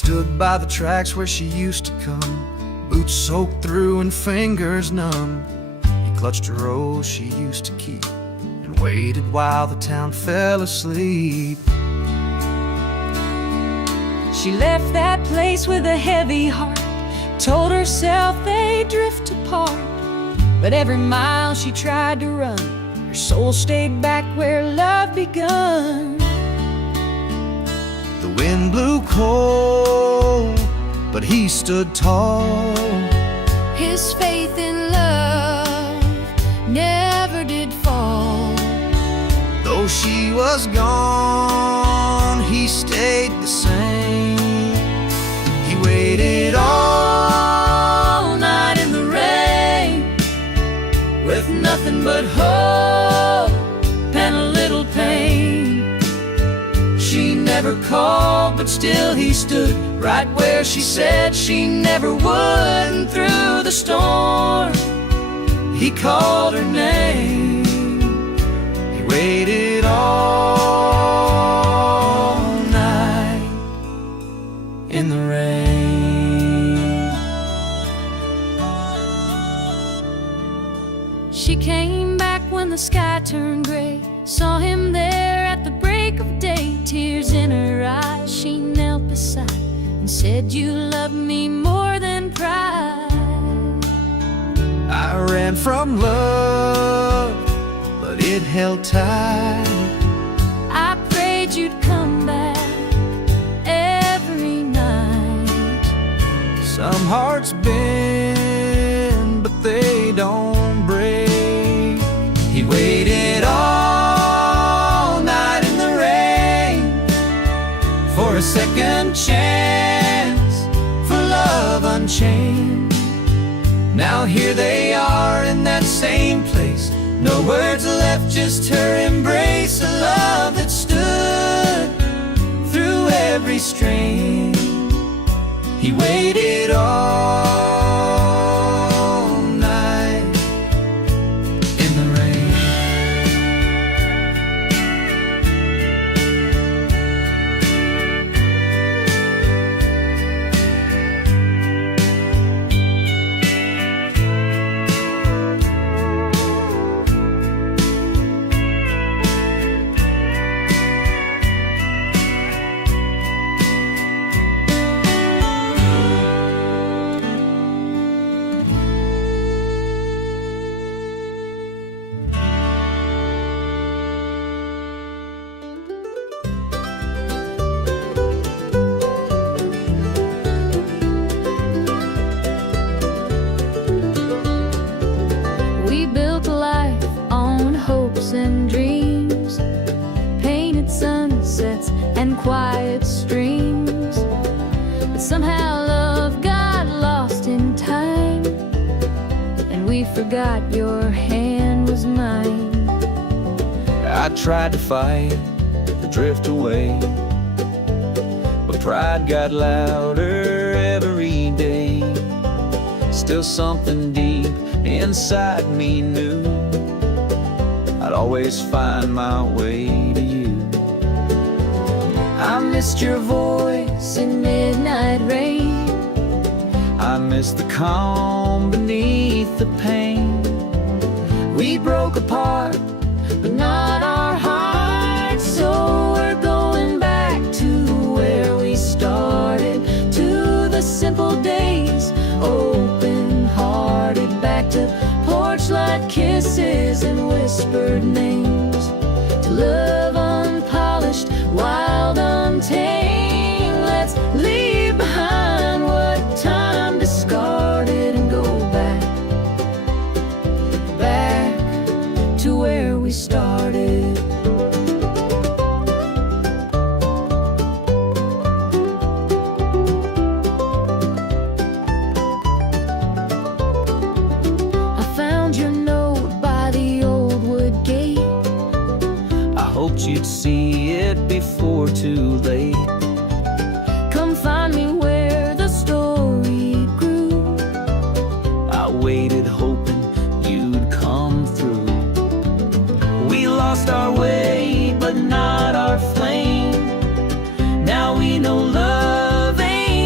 stood by the tracks where she used to come, boots soaked through and fingers numb. He clutched a rose she used to keep and waited while the town fell asleep. She left that place with a heavy heart, told herself they'd drift apart. But every mile she tried to run, her soul stayed back where love begun. The wind blew cold, but he stood tall. His faith in love never did fall. Though she was gone, he stayed the same. He waited all night in the rain, with nothing but hope and a little pain. She never called, but still he stood right where she said she never would. And through the storm, he called her name. He waited all night in the rain. She came back when the sky turned gray, saw him there at the break of day. Tears in her eyes, she knelt beside and said, "You love me more than pride." I ran from love, but it held tight. I prayed you'd come back every night. Some hearts bend, but they don't break. He waited all night in the rain for a second chance, for love unchained. Now here they are in that same place, no words left, just her embrace. A love that stood through every strain. He waited all night in the rain. We built a life on hopes and dreams, painted sunsets and quiet streams. But somehow love got lost in time, and we forgot your hand was mine. I tried to fight, to drift away, but pride got louder every day. Still something deep inside me knew I'd always find my way to you. I missed your voice in midnight rain. I miss the calm beneath the pain. We broke apart, but not our hearts. So we're going back to where we started, to the simple days, open-hearted, back to porch-light kisses and whispered names, to love unpolished, wild, untamed. Let's leave behind what time discarded and go back to where we started. I found your note by the old wood gate. I hoped you'd see it before too late. Come find me where the story grew. I waited hoping you'd come through. We lost our way, but not our flame. Now we know love ain't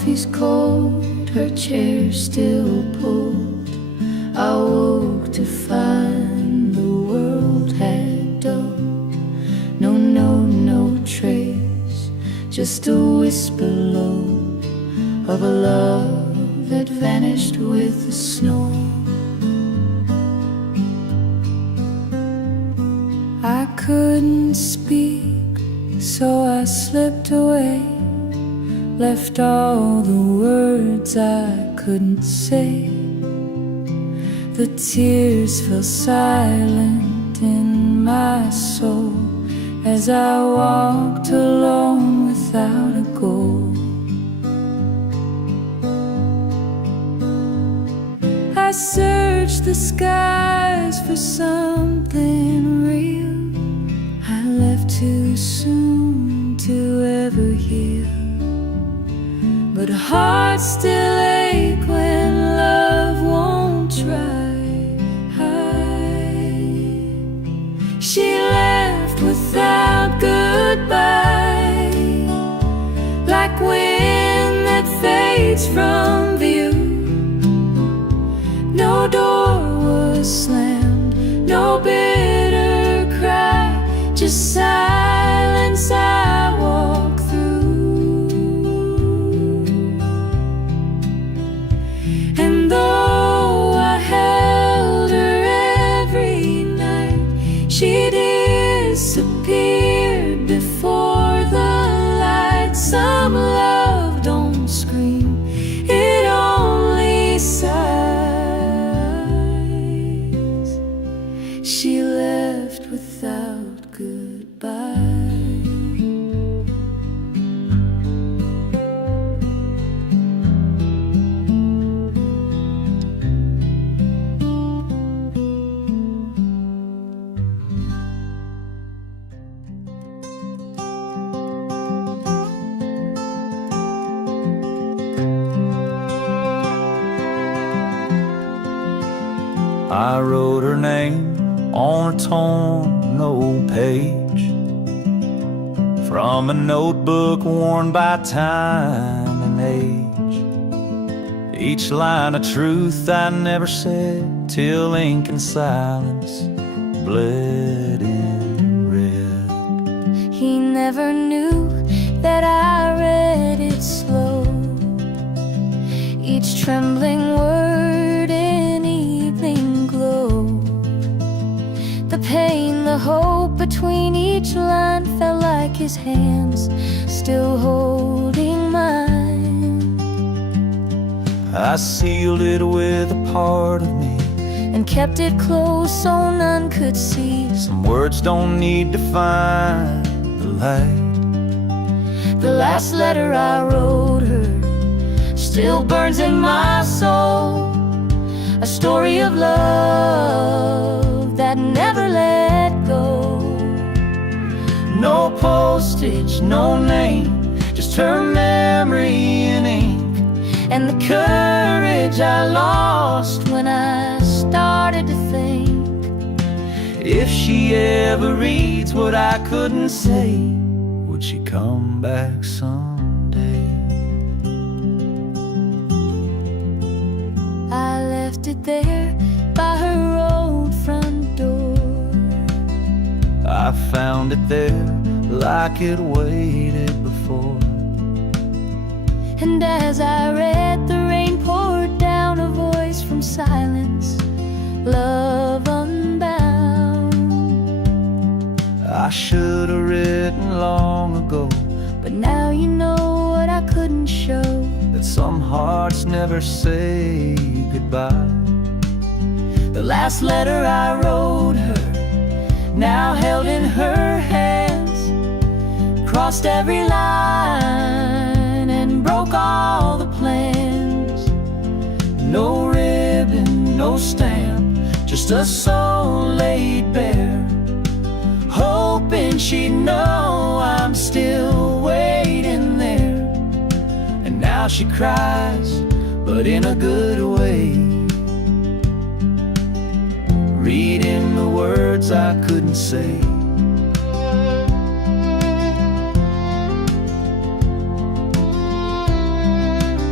coffee's cold, her chair still pulled. I woke to find the world had dulled. No trace, just a whisper low of a love that vanished with the snow. I couldn't speak, so I slipped away, left all the words I couldn't say. The tears fell silent in my soul as I walked alone without a goal. I searched the skies for something real. I left too soon to ever heal, but hearts still ache when love won't try. She left without goodbye, like wind that fades from view. No door was slammed, no bitter cry, just silence I walk through. And though I held her every night, she disappeared before the light. Some love don't scream, it only sighs. She left without goodbye. I wrote her name on a torn old page from a notebook worn by time and age. Each line of truth I never said till ink and silence bled in red. He never knew that I read it slow, each trembling word in evening glow. The pain, the hope between each line felt like his hands still holding mine. I sealed it with a part of me and kept it close so none could see. Some words don't need to find the light. The last letter I wrote her still burns in my soul, a story of love that never let go. No postage, no name, just her memory in ink, and the courage I lost when I started to think, if she ever reads what I couldn't say, would she come back someday? I left it there by her old front door. I found it there like it waited before. And as I read, the rain poured down, a voice from silence, love unbound. I should have written long ago, but now you know what I couldn't show, that some hearts never say goodbye. The last letter I wrote her, now held in her hands, crossed every line and broke all the plans. No ribbon, no stamp, just a soul laid bare, hoping she'd know I'm still waiting there. And now she cries, but in a good way, reading the words I couldn't say.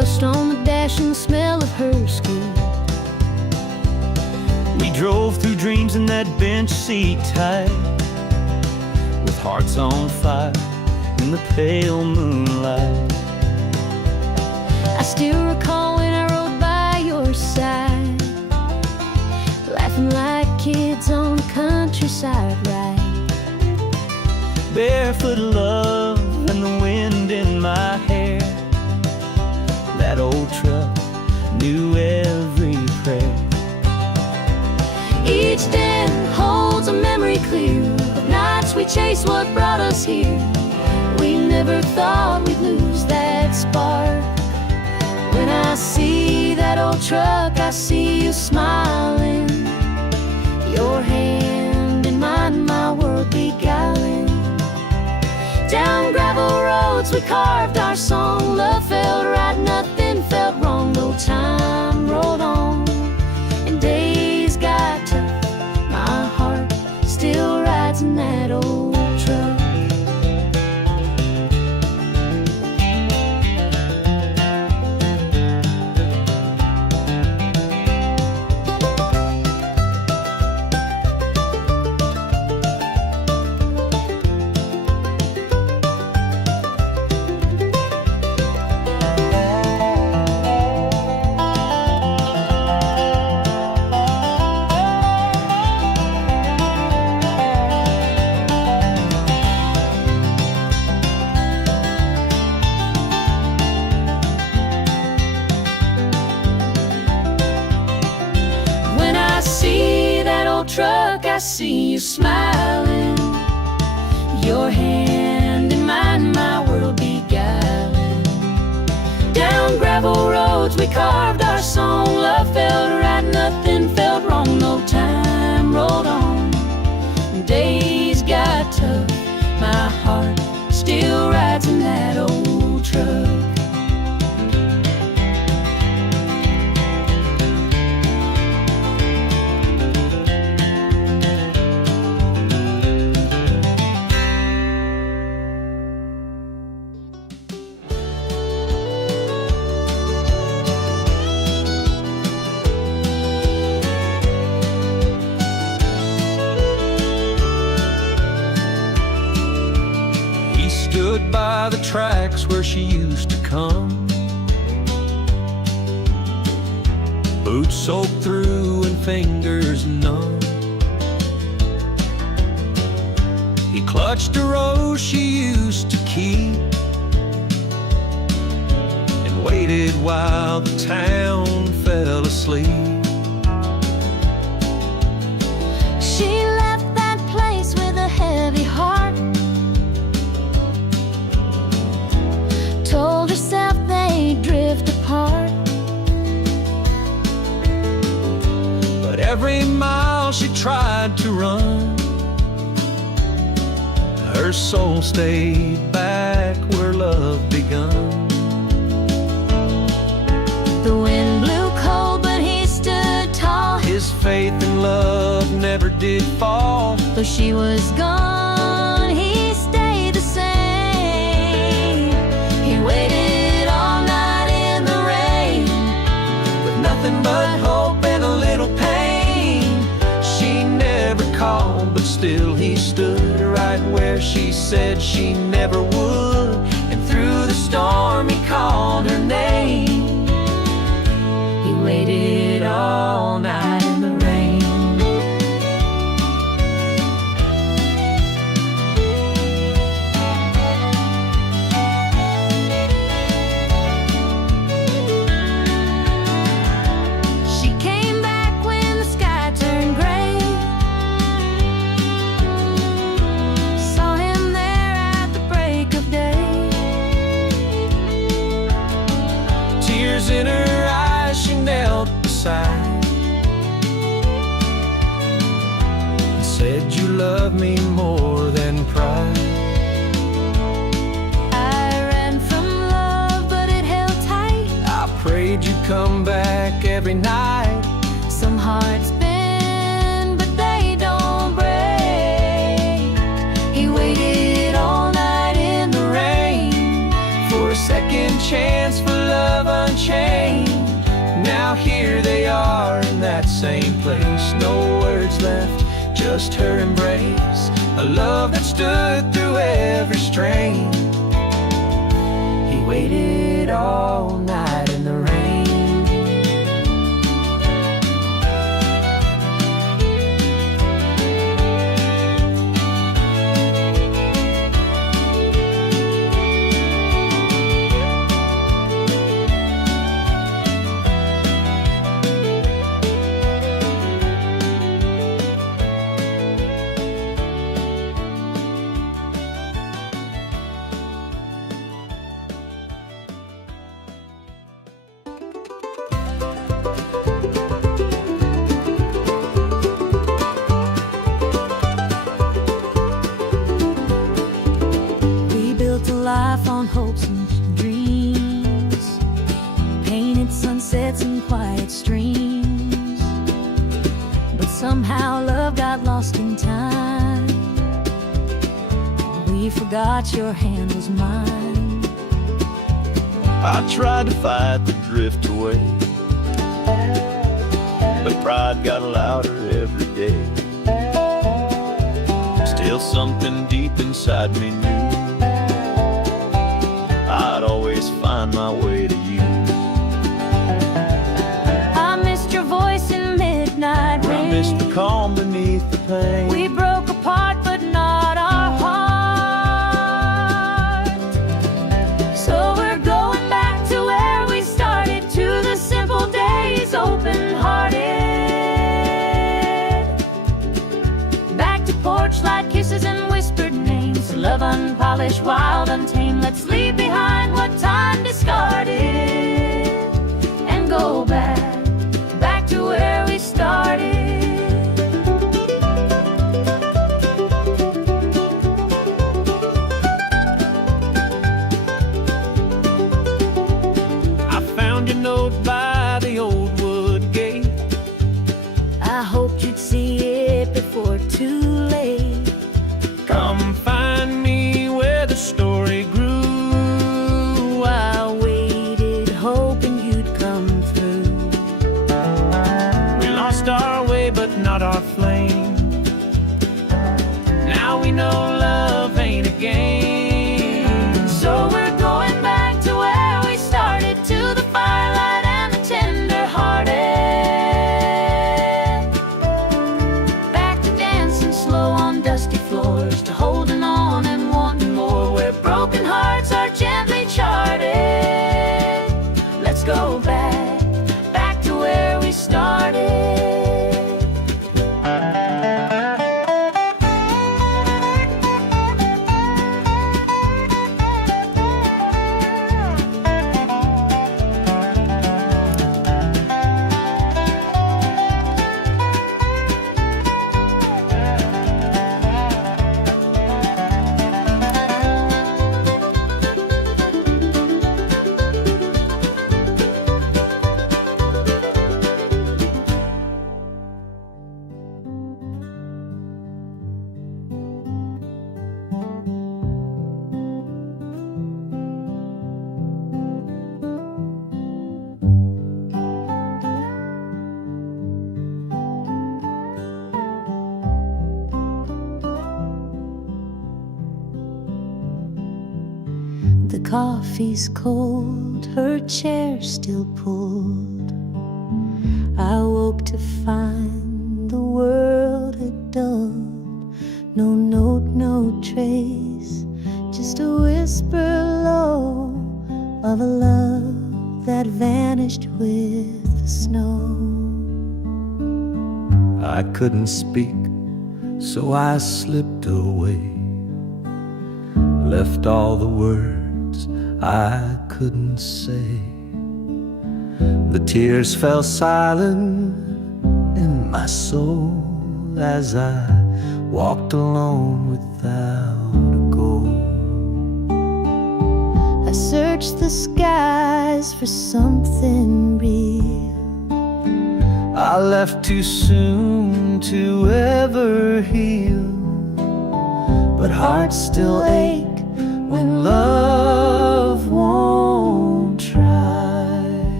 Dust on the dash and the smell of her skin. We drove through dreams in that bench seat tight, with hearts on fire in the pale moonlight. I still recall when I rode by your side, laughing like kids on the countryside ride. Barefoot love and the wind in my hair. That old truck knew every prayer. Each day holds a memory clear of nights we chased what brought us here. We never thought we'd lose that spark. When I see that old truck, I see you smiling, your hand in mine, my world beguiling. Down gravel roads we carved our song. Love felt right, nothing felt wrong. No time rolled on and days got tough. My heart still rides in that old truck. Truck, I see you smiling, your hand in mine, my world beguiling. Down gravel roads we carved our song. Love felt right, nothing felt wrong. No time rolled on, days got tough. My heart still rides in that old truck. Stood by the tracks where she used to come, boots soaked through and fingers numb. He clutched a rose she used to keep and waited while the town fell asleep. She left that place with a heavy heart, told herself they'd drift apart. But every mile she tried to run, her soul stayed back where love begun. The wind blew cold, but he stood tall. His faith in love never did fall. Though she was gone, he stayed the same. He waited all night in the rain, With nothing but hope and a little pain. She never called, but still he stood right where she said she never would. And through the storm he called her name. he waited all night in the rain. She came back when the sky turned gray, saw him there at the break of day. Tears in her eyes, she knelt beside and said, "You love me more than pride." I ran from love, but it held tight. I prayed you'd come back every night. Some hearts bend, but they don't break. He waited all night in the rain For a second chance for love unchained. Now here they are in that same place. No words left, just her embrace. A love that stood through every strain. He waited all night in the rain. Life on hopes and dreams, painted sunsets and quiet streams. But somehow love got lost in time. We forgot your hand was mine. I tried to fight the drift away, but pride got louder every day. Still something deep inside me knew I'd always find my way to you. I missed your voice in midnight rain. I missed the calm beneath the pain. We broke apart but not our heart. So we're going back to where we started, to the simple days, open-hearted. Back to porch light kisses and whispered names. Love unpolished, wild, untamed. Let's leave behind what time discarded and go back to where we started. I found your note by the old wood gate. I hoped you'd see it before too late. Come find me where the story grew. I waited, hoping you'd come through. We lost our way, but not our flame. Now we know love ain't a game. So we're going back to where we started, to the firelight and the tender-hearted. Back to dancing slow on dusty floors, to holding on and wanting more, where broken hearts are gently charted. Let's go back to where we started. The coffee's cold, her chair still pulled. I woke to find the world had dulled. No note, no trace, just a whisper low of a love that vanished with the snow. I couldn't speak, so I slipped away, left all the words I couldn't say. The tears fell silent in my soul as I walked alone without a goal. I searched the skies for something real. I left too soon to ever heal, but hearts still ache when love won't try.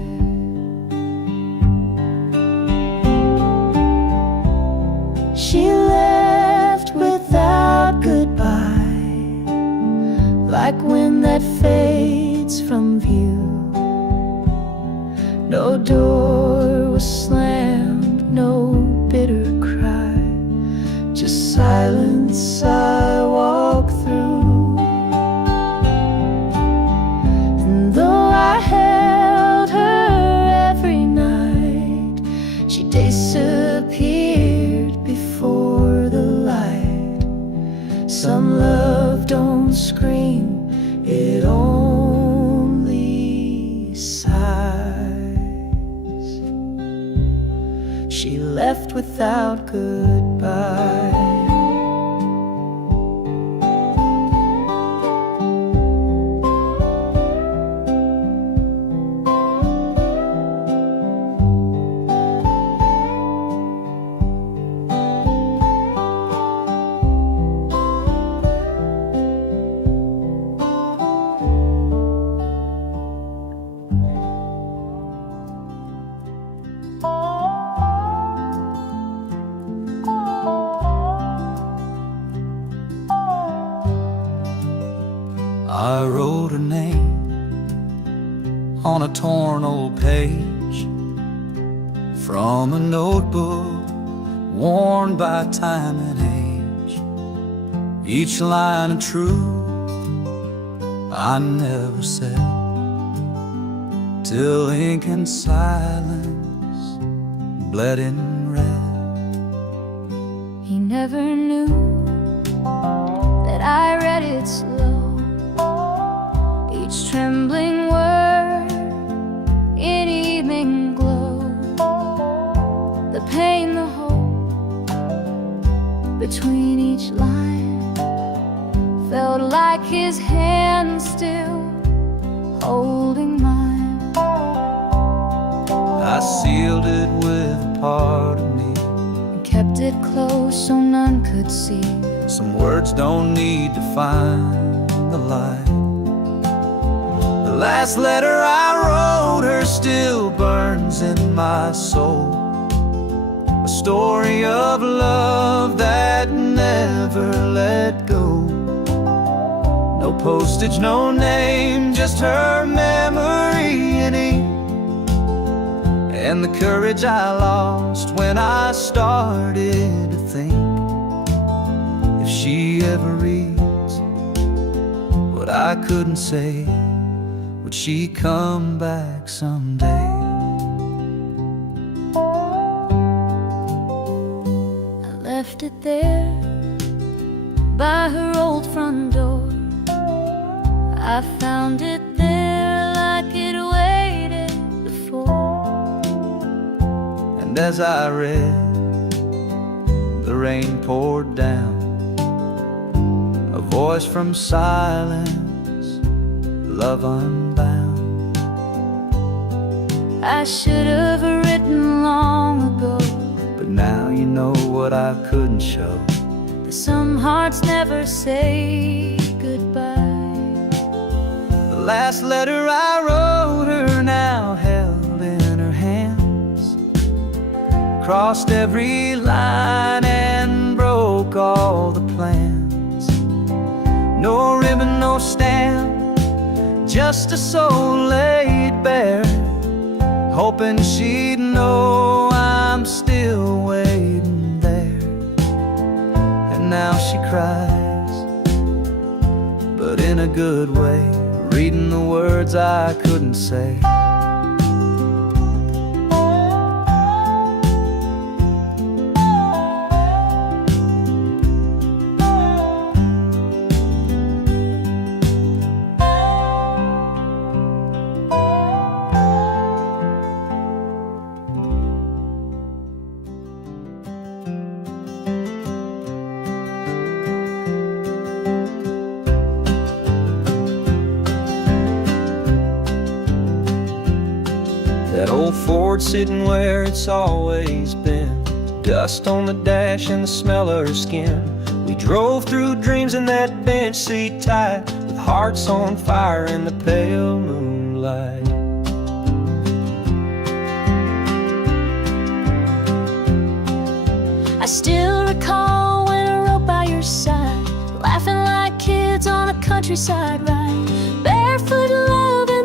streets from view. No door was slammed, no bitter cry, just silence I walk through. And though I held her every night, she disappeared before the light. Some love don't scream, it only sighs. She left without goodbye. I wrote her name on a torn old page from a notebook worn by time and age. Each line of truth I never said, till ink and silence bled in red. He never knew that I read it slow, each trembling word in evening glow. The pain, the hope between each line felt like his hand still holding mine. I sealed it with a part of me, And kept it close so none could see. some words don't need to find the light. The last letter I wrote her still burns in my soul, a story of love that never let go. No postage, no name, just her memory in ink, and the courage I lost when I started to think, if she ever reads what I couldn't say, would she come back someday? I left it there by her old front door. I found it there like it waited before. And as I read, the rain poured down, a voice from silence, love unbound. I should have written long ago, But now you know what I couldn't show. that some hearts never say goodbye. The last letter I wrote her now held in her hands, crossed every line and broke all the plans. No ribbon, no stamp, just a soul laid bare, hoping she'd know I'm still waiting there. And now she cries, but in a good way, reading the words I couldn't say. That old Ford sitting where it's always been, dust on the dash and the smell of her skin. We drove through dreams in that bench seat tight, with hearts on fire in the pale moonlight. I still recall when I rode by your side, laughing like kids on a countryside ride, barefoot love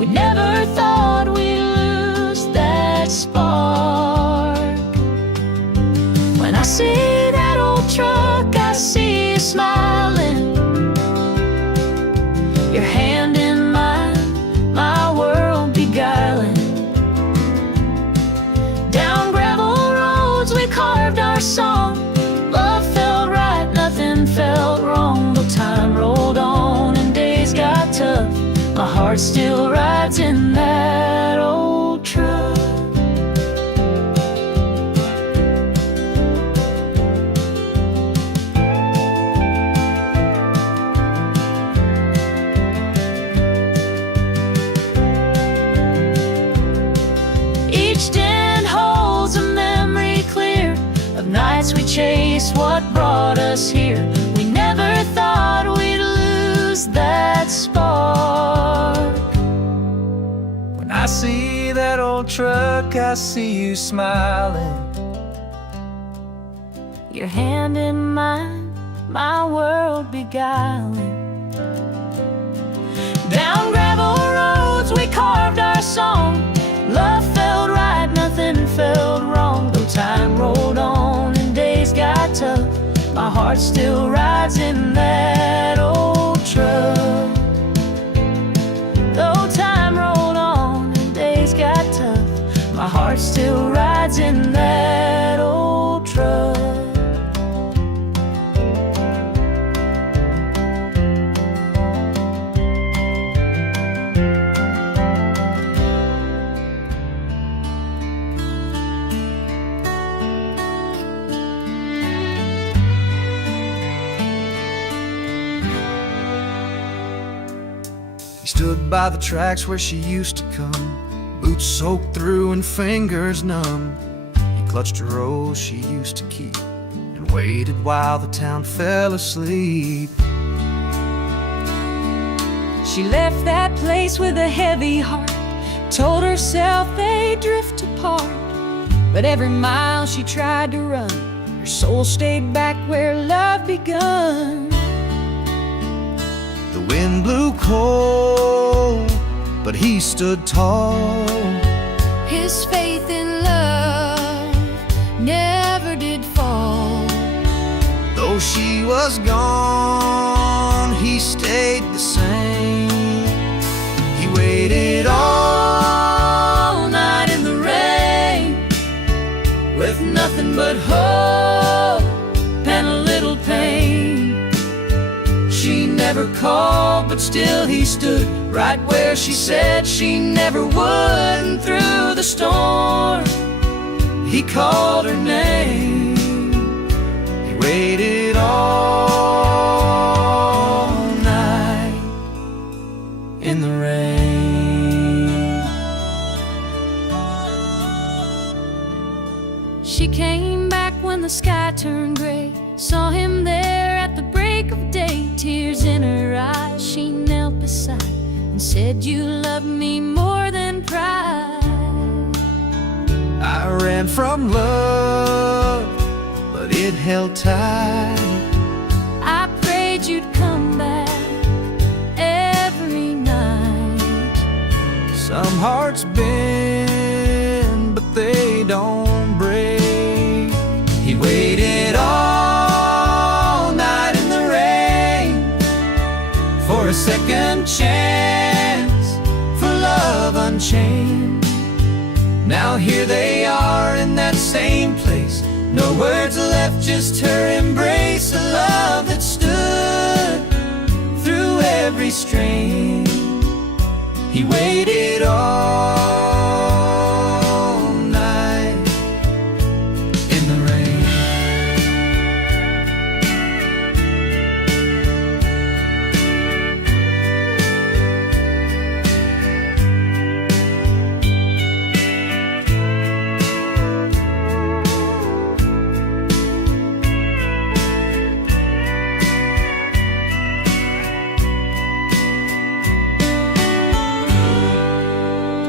We never thought we'd lose that spark. When I see that old truck, I see you smiling, your hand in mine, my world beguiling. Down gravel roads we carved our song. Love felt right, nothing felt wrong. Though time rolled on and days got tough, my heart still rides in that old truck. Each den holds a memory clear of nights we chased what brought us here. We never thought we'd lose that spark. When I see that old truck, I see you smiling, Your hand in mine, my world beguiling. Down gravel roads we carved our song. Love felt right, nothing felt wrong. Though time rolled on and days got tough, my heart still rides in that old truck. Though time rolled on and days got tough, my heart still rides in that old truck. He stood by the tracks where she used to come, boots soaked through and fingers numb. He clutched a rose she used to keep and waited while the town fell asleep. She left that place with a heavy heart, told herself they'd drift apart. But every mile she tried to run, her soul stayed back where love begun. The wind blew cold, but he stood tall. His faith in love never did fall. Though she was gone, he stayed the same. He waited all night in the rain, With nothing but hope and a little pain. She never called, but still he stood right where she said she never would. And through the storm, he called her name. he waited all night In the rain, She came back when the sky turned gray, saw him there at the break of day. Tears in her eyes, she knelt beside and said, "You love me more than pride." I ran from love, but it held tight. I prayed you'd come back every night. Some hearts bend, but they don't break. He waited all night in the rain for a second chance, for love unchained. Now here they are in that same place, no words left, just her embrace. A love that stood through every strain. He waited all night in the rain.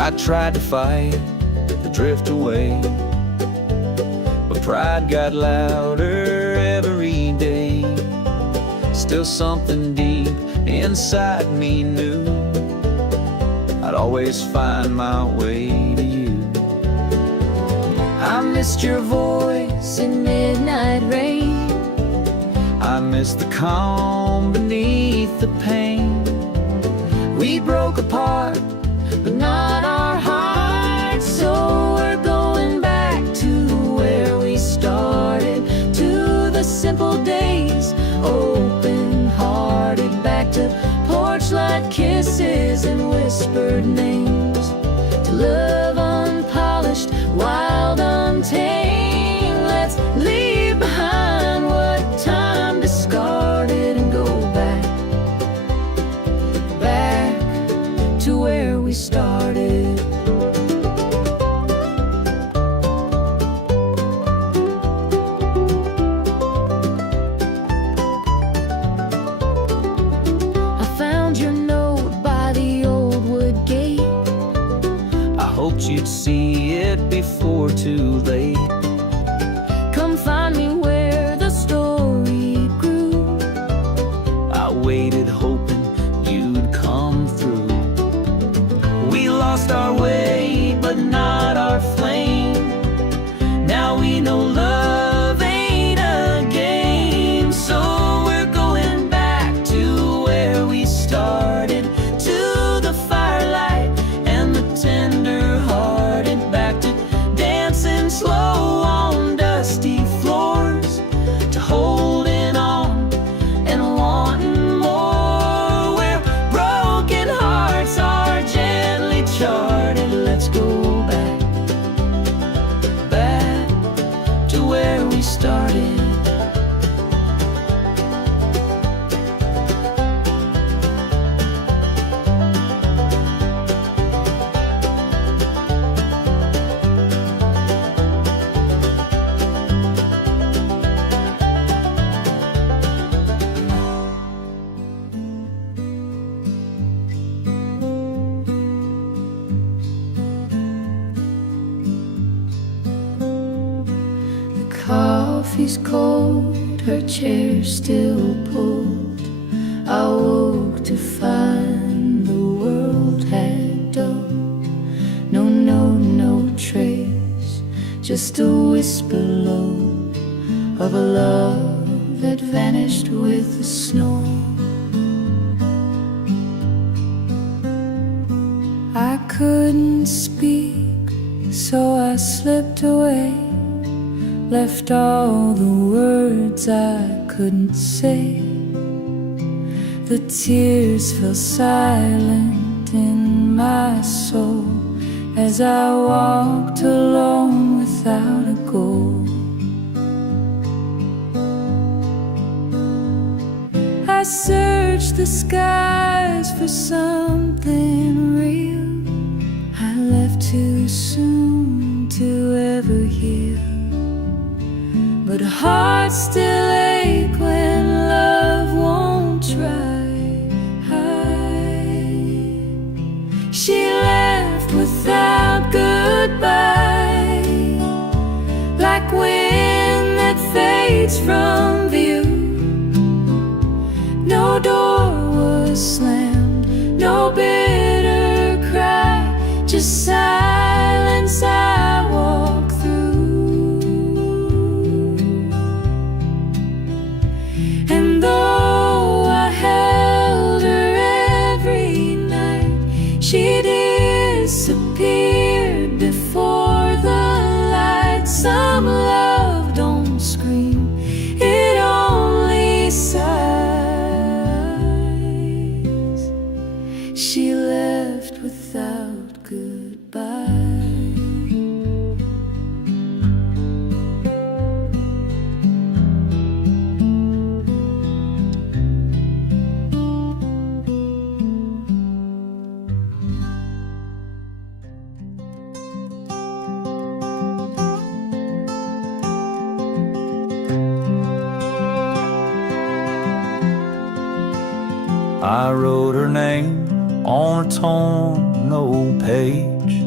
I tried to fight the drift away, but pride got louder every day. Still something deep inside me knew I'd always find my way to you. I missed your voice in midnight rain. I miss the calm beneath the pain. We broke apart, but not our hearts. So we're going back to where we started, to the simple days, open-hearted. Back to porch light kisses and whispered names, to love unpolished, wild, untamed. Let's leave behind what time discarded and go back to where we started. I found your note by the old wood gate. I hoped you'd see it before too late. Come find me where the story grew. I waited hoping you'd come through. We lost our way, but not our flame. Now we know love ain't a game. So we're going back to where we started, to the firelight and the tender-hearted. Back to dancing slow on dusty floors, to holding on and wanting more. Where broken hearts are gently charted. Let's go back to where we started. Coffee's cold, her chair still pulled. I woke to find the world had dulled. No note, no trace, just a whisper low of a love that vanished with the snow. I couldn't speak, so I slipped away, left all the words I couldn't say. The tears fell silent in my soul as I walked alone without a goal. I searched the skies for something real. I left too soon to ever heal, but hearts still ache when love won't try. She left without goodbye, like wind that fades from view. No door was slammed, no bitter cry, just silence I walk through. And though I held her every night, she disappeared before the light. Some love don't scream, it only sighs. She left without goodbye. I wrote her name on a torn old page.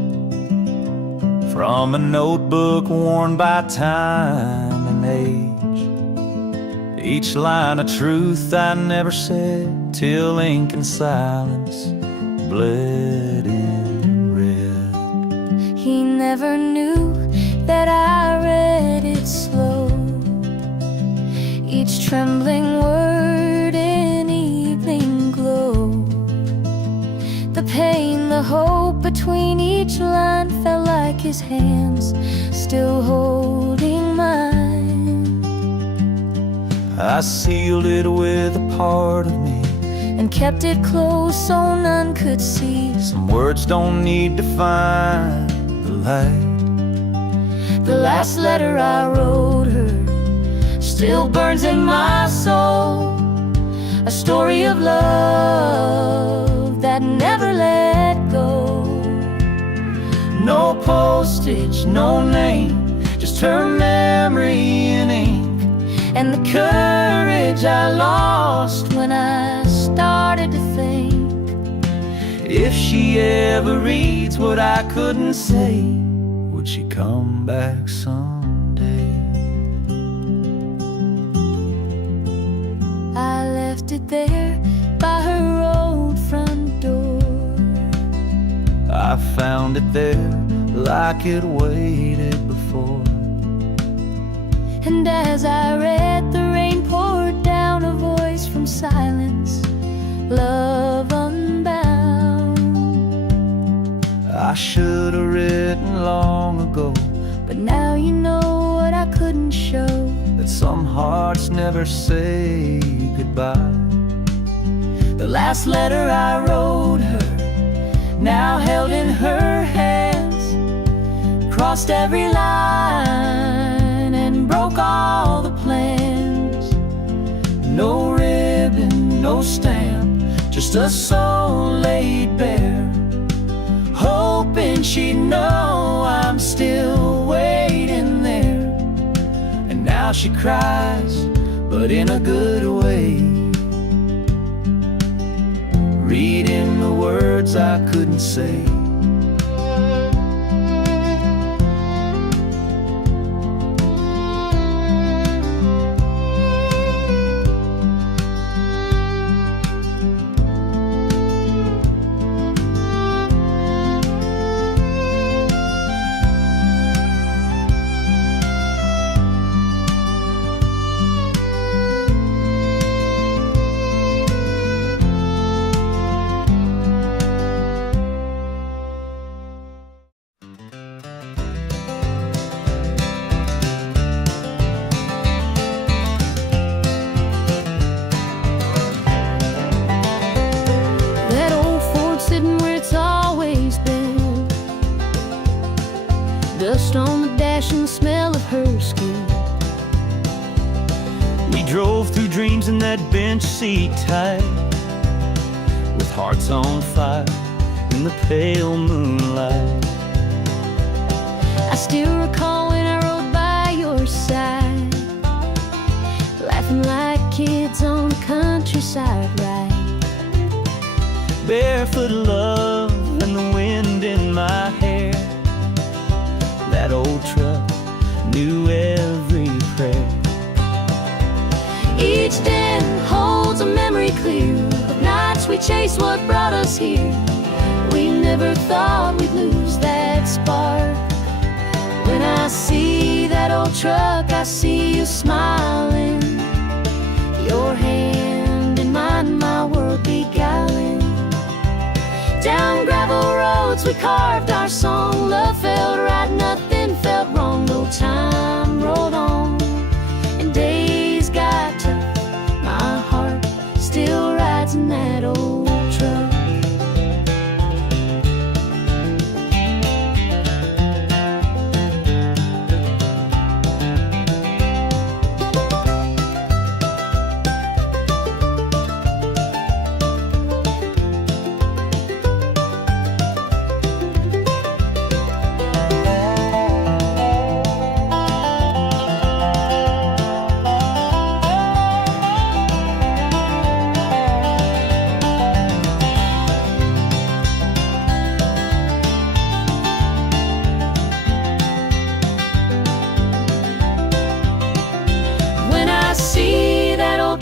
from a notebook worn by time and age. Each line a truth I never said, till ink and silence bled in red. He never knew that I read it slow, each trembling word in evening glow. The pain, the hope between each line felt like his hands still holding mine. I sealed it with a part of me and kept it close so none could see. Some words don't need to find the light. The last letter I wrote her still burns in my soul, a story of love that never let go. No postage, no name, just her memory in ink, and the courage I lost when I started to think. If she ever reads what I couldn't say, would she come back someday? I left it there by her old front door. I found it there like it waited before. And as I read, the rain poured down, a voice from silence, love unbound. I should have written long ago, but now you know what I couldn't show, that some hearts never say goodbye. the last letter I wrote her, now held in her hands, crossed every line and broke all the plans. No ribbon, no stamp, just a soul laid bare, hoping she'd know I'm still waiting there. And now she cries, but in a good way, reading the words I couldn't say. Dust on the dash and the smell of her skin. We drove through dreams in that bench seat tight, with hearts on fire in the pale moonlight. I still recall when I rode by your side, laughing like kids on the countryside ride. Barefoot love and the wind in my hair. That old truck knew every prayer. Each den holds a memory clear of nights we chased what brought us here. We never thought we'd lose that spark. When I see that old truck, I see you smiling, your hand in mine, my world beguiling. Down gravel roads we carved our song. Love felt right, nothing felt wrong. No time rolled on and days got tough. My heart still rides in that old truck.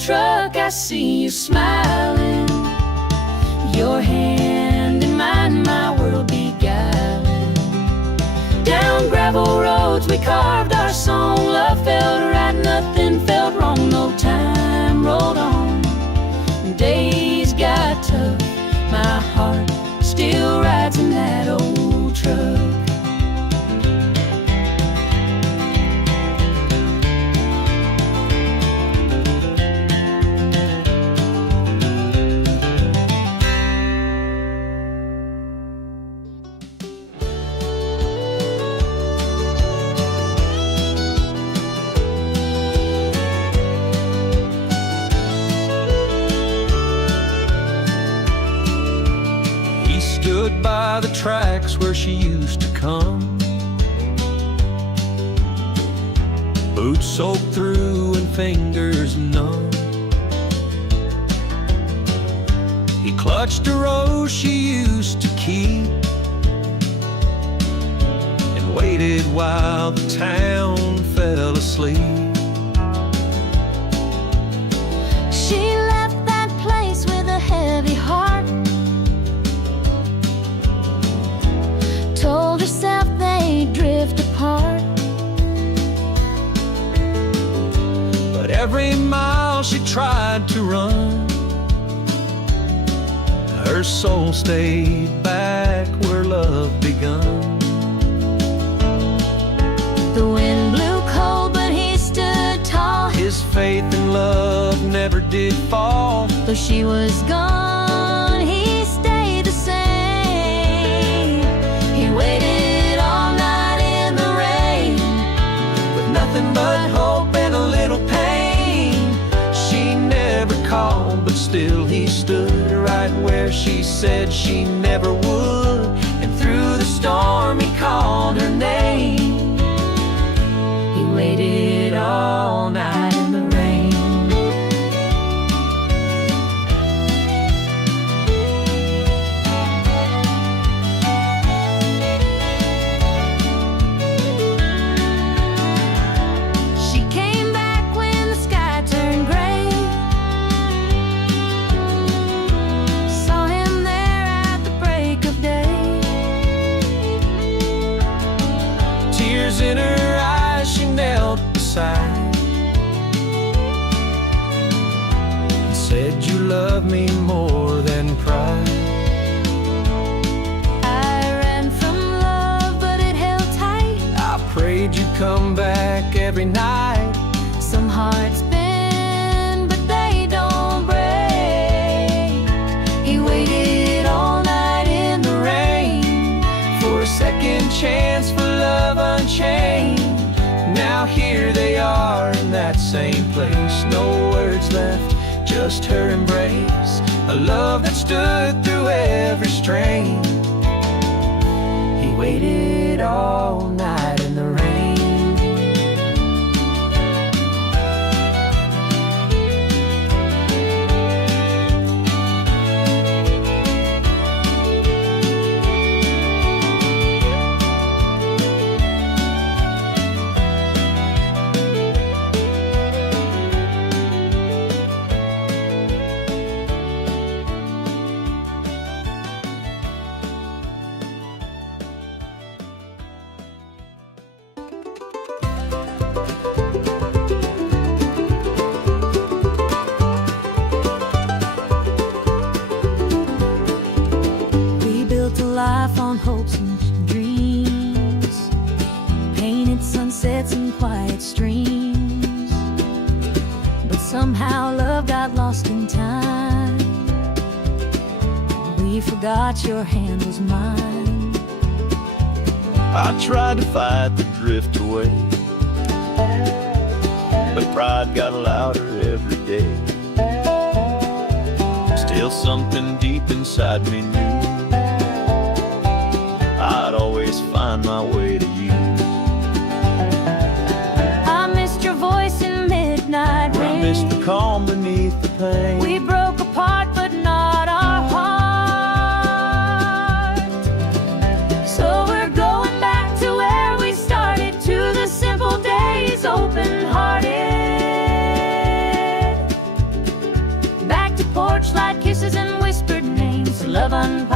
truck, I see you smiling, your hand in mine, my world beguiling. Down gravel roads we carved our song, love felt right, nothing felt wrong, no time rolled on. Days got tough, my heart still rides in that old truck. Stood by the tracks where she used to come, boots soaked through and fingers numb. He clutched a rose she used to keep and waited while the town fell asleep. She left that place with a heavy heart, told herself they'd drift apart. But every mile she tried to run, her soul stayed back where love begun. The wind blew cold, but he stood tall. His faith in love never did fall. Though she was gone, he stayed the same. He waited all night in the rain, With nothing but hope and a little pain. She never called, but still he stood right where she said she never would. And through the storm he called her name. He waited all night in the rain. she came back when the sky turned gray. Saw him there at the break of day. Tears in her eyes, she knelt beside and said, "You love me more than pride." I ran from love, but it held tight. I prayed you'd come back every night. Some hearts bend, but they don't break. He waited all night in the rain For a second chance for love unchained. Now here they are in that same place. No words left, just her embrace. A love that stood through every strain. He waited all night in the rain. We built a life on hopes and dreams, painted sunsets and quiet streams. But somehow love got lost in time. We forgot your hand was mine. I tried to fight the drift away, but pride got louder every day. Still something deep inside me knew I'd always find my way to you. I missed your voice in midnight rain. I missed the calm beneath the pain. We broke apart, but not our heart. So we're going back to where we started, to the simple days, open-hearted.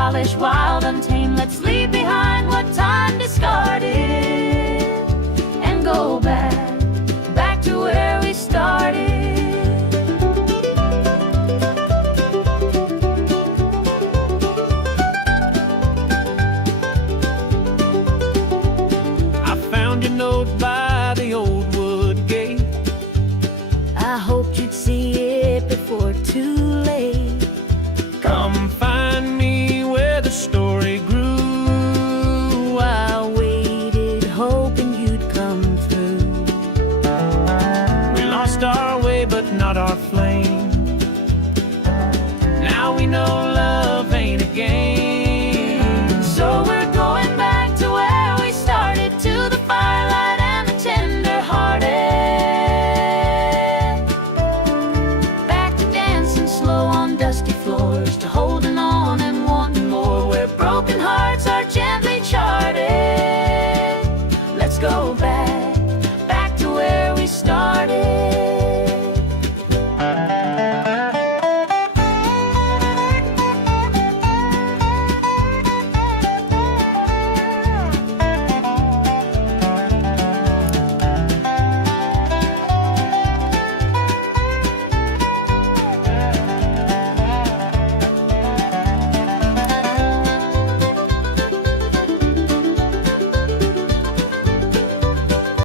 childish, wild, untamed. Let's leave behind what time discarded and go back to where we started. Your note by the old wood gate. I hoped you'd see it before too late. Come find me where the story grew. I waited hoping you'd come through. We lost our way but not our flame. Now we know love ain't a game. So we're going back to where we started, to the firelight and the tender-hearted. Back to dancing slow on dusty floors, to holding on and wanting more, where broken hearts are gently charted. Let's go back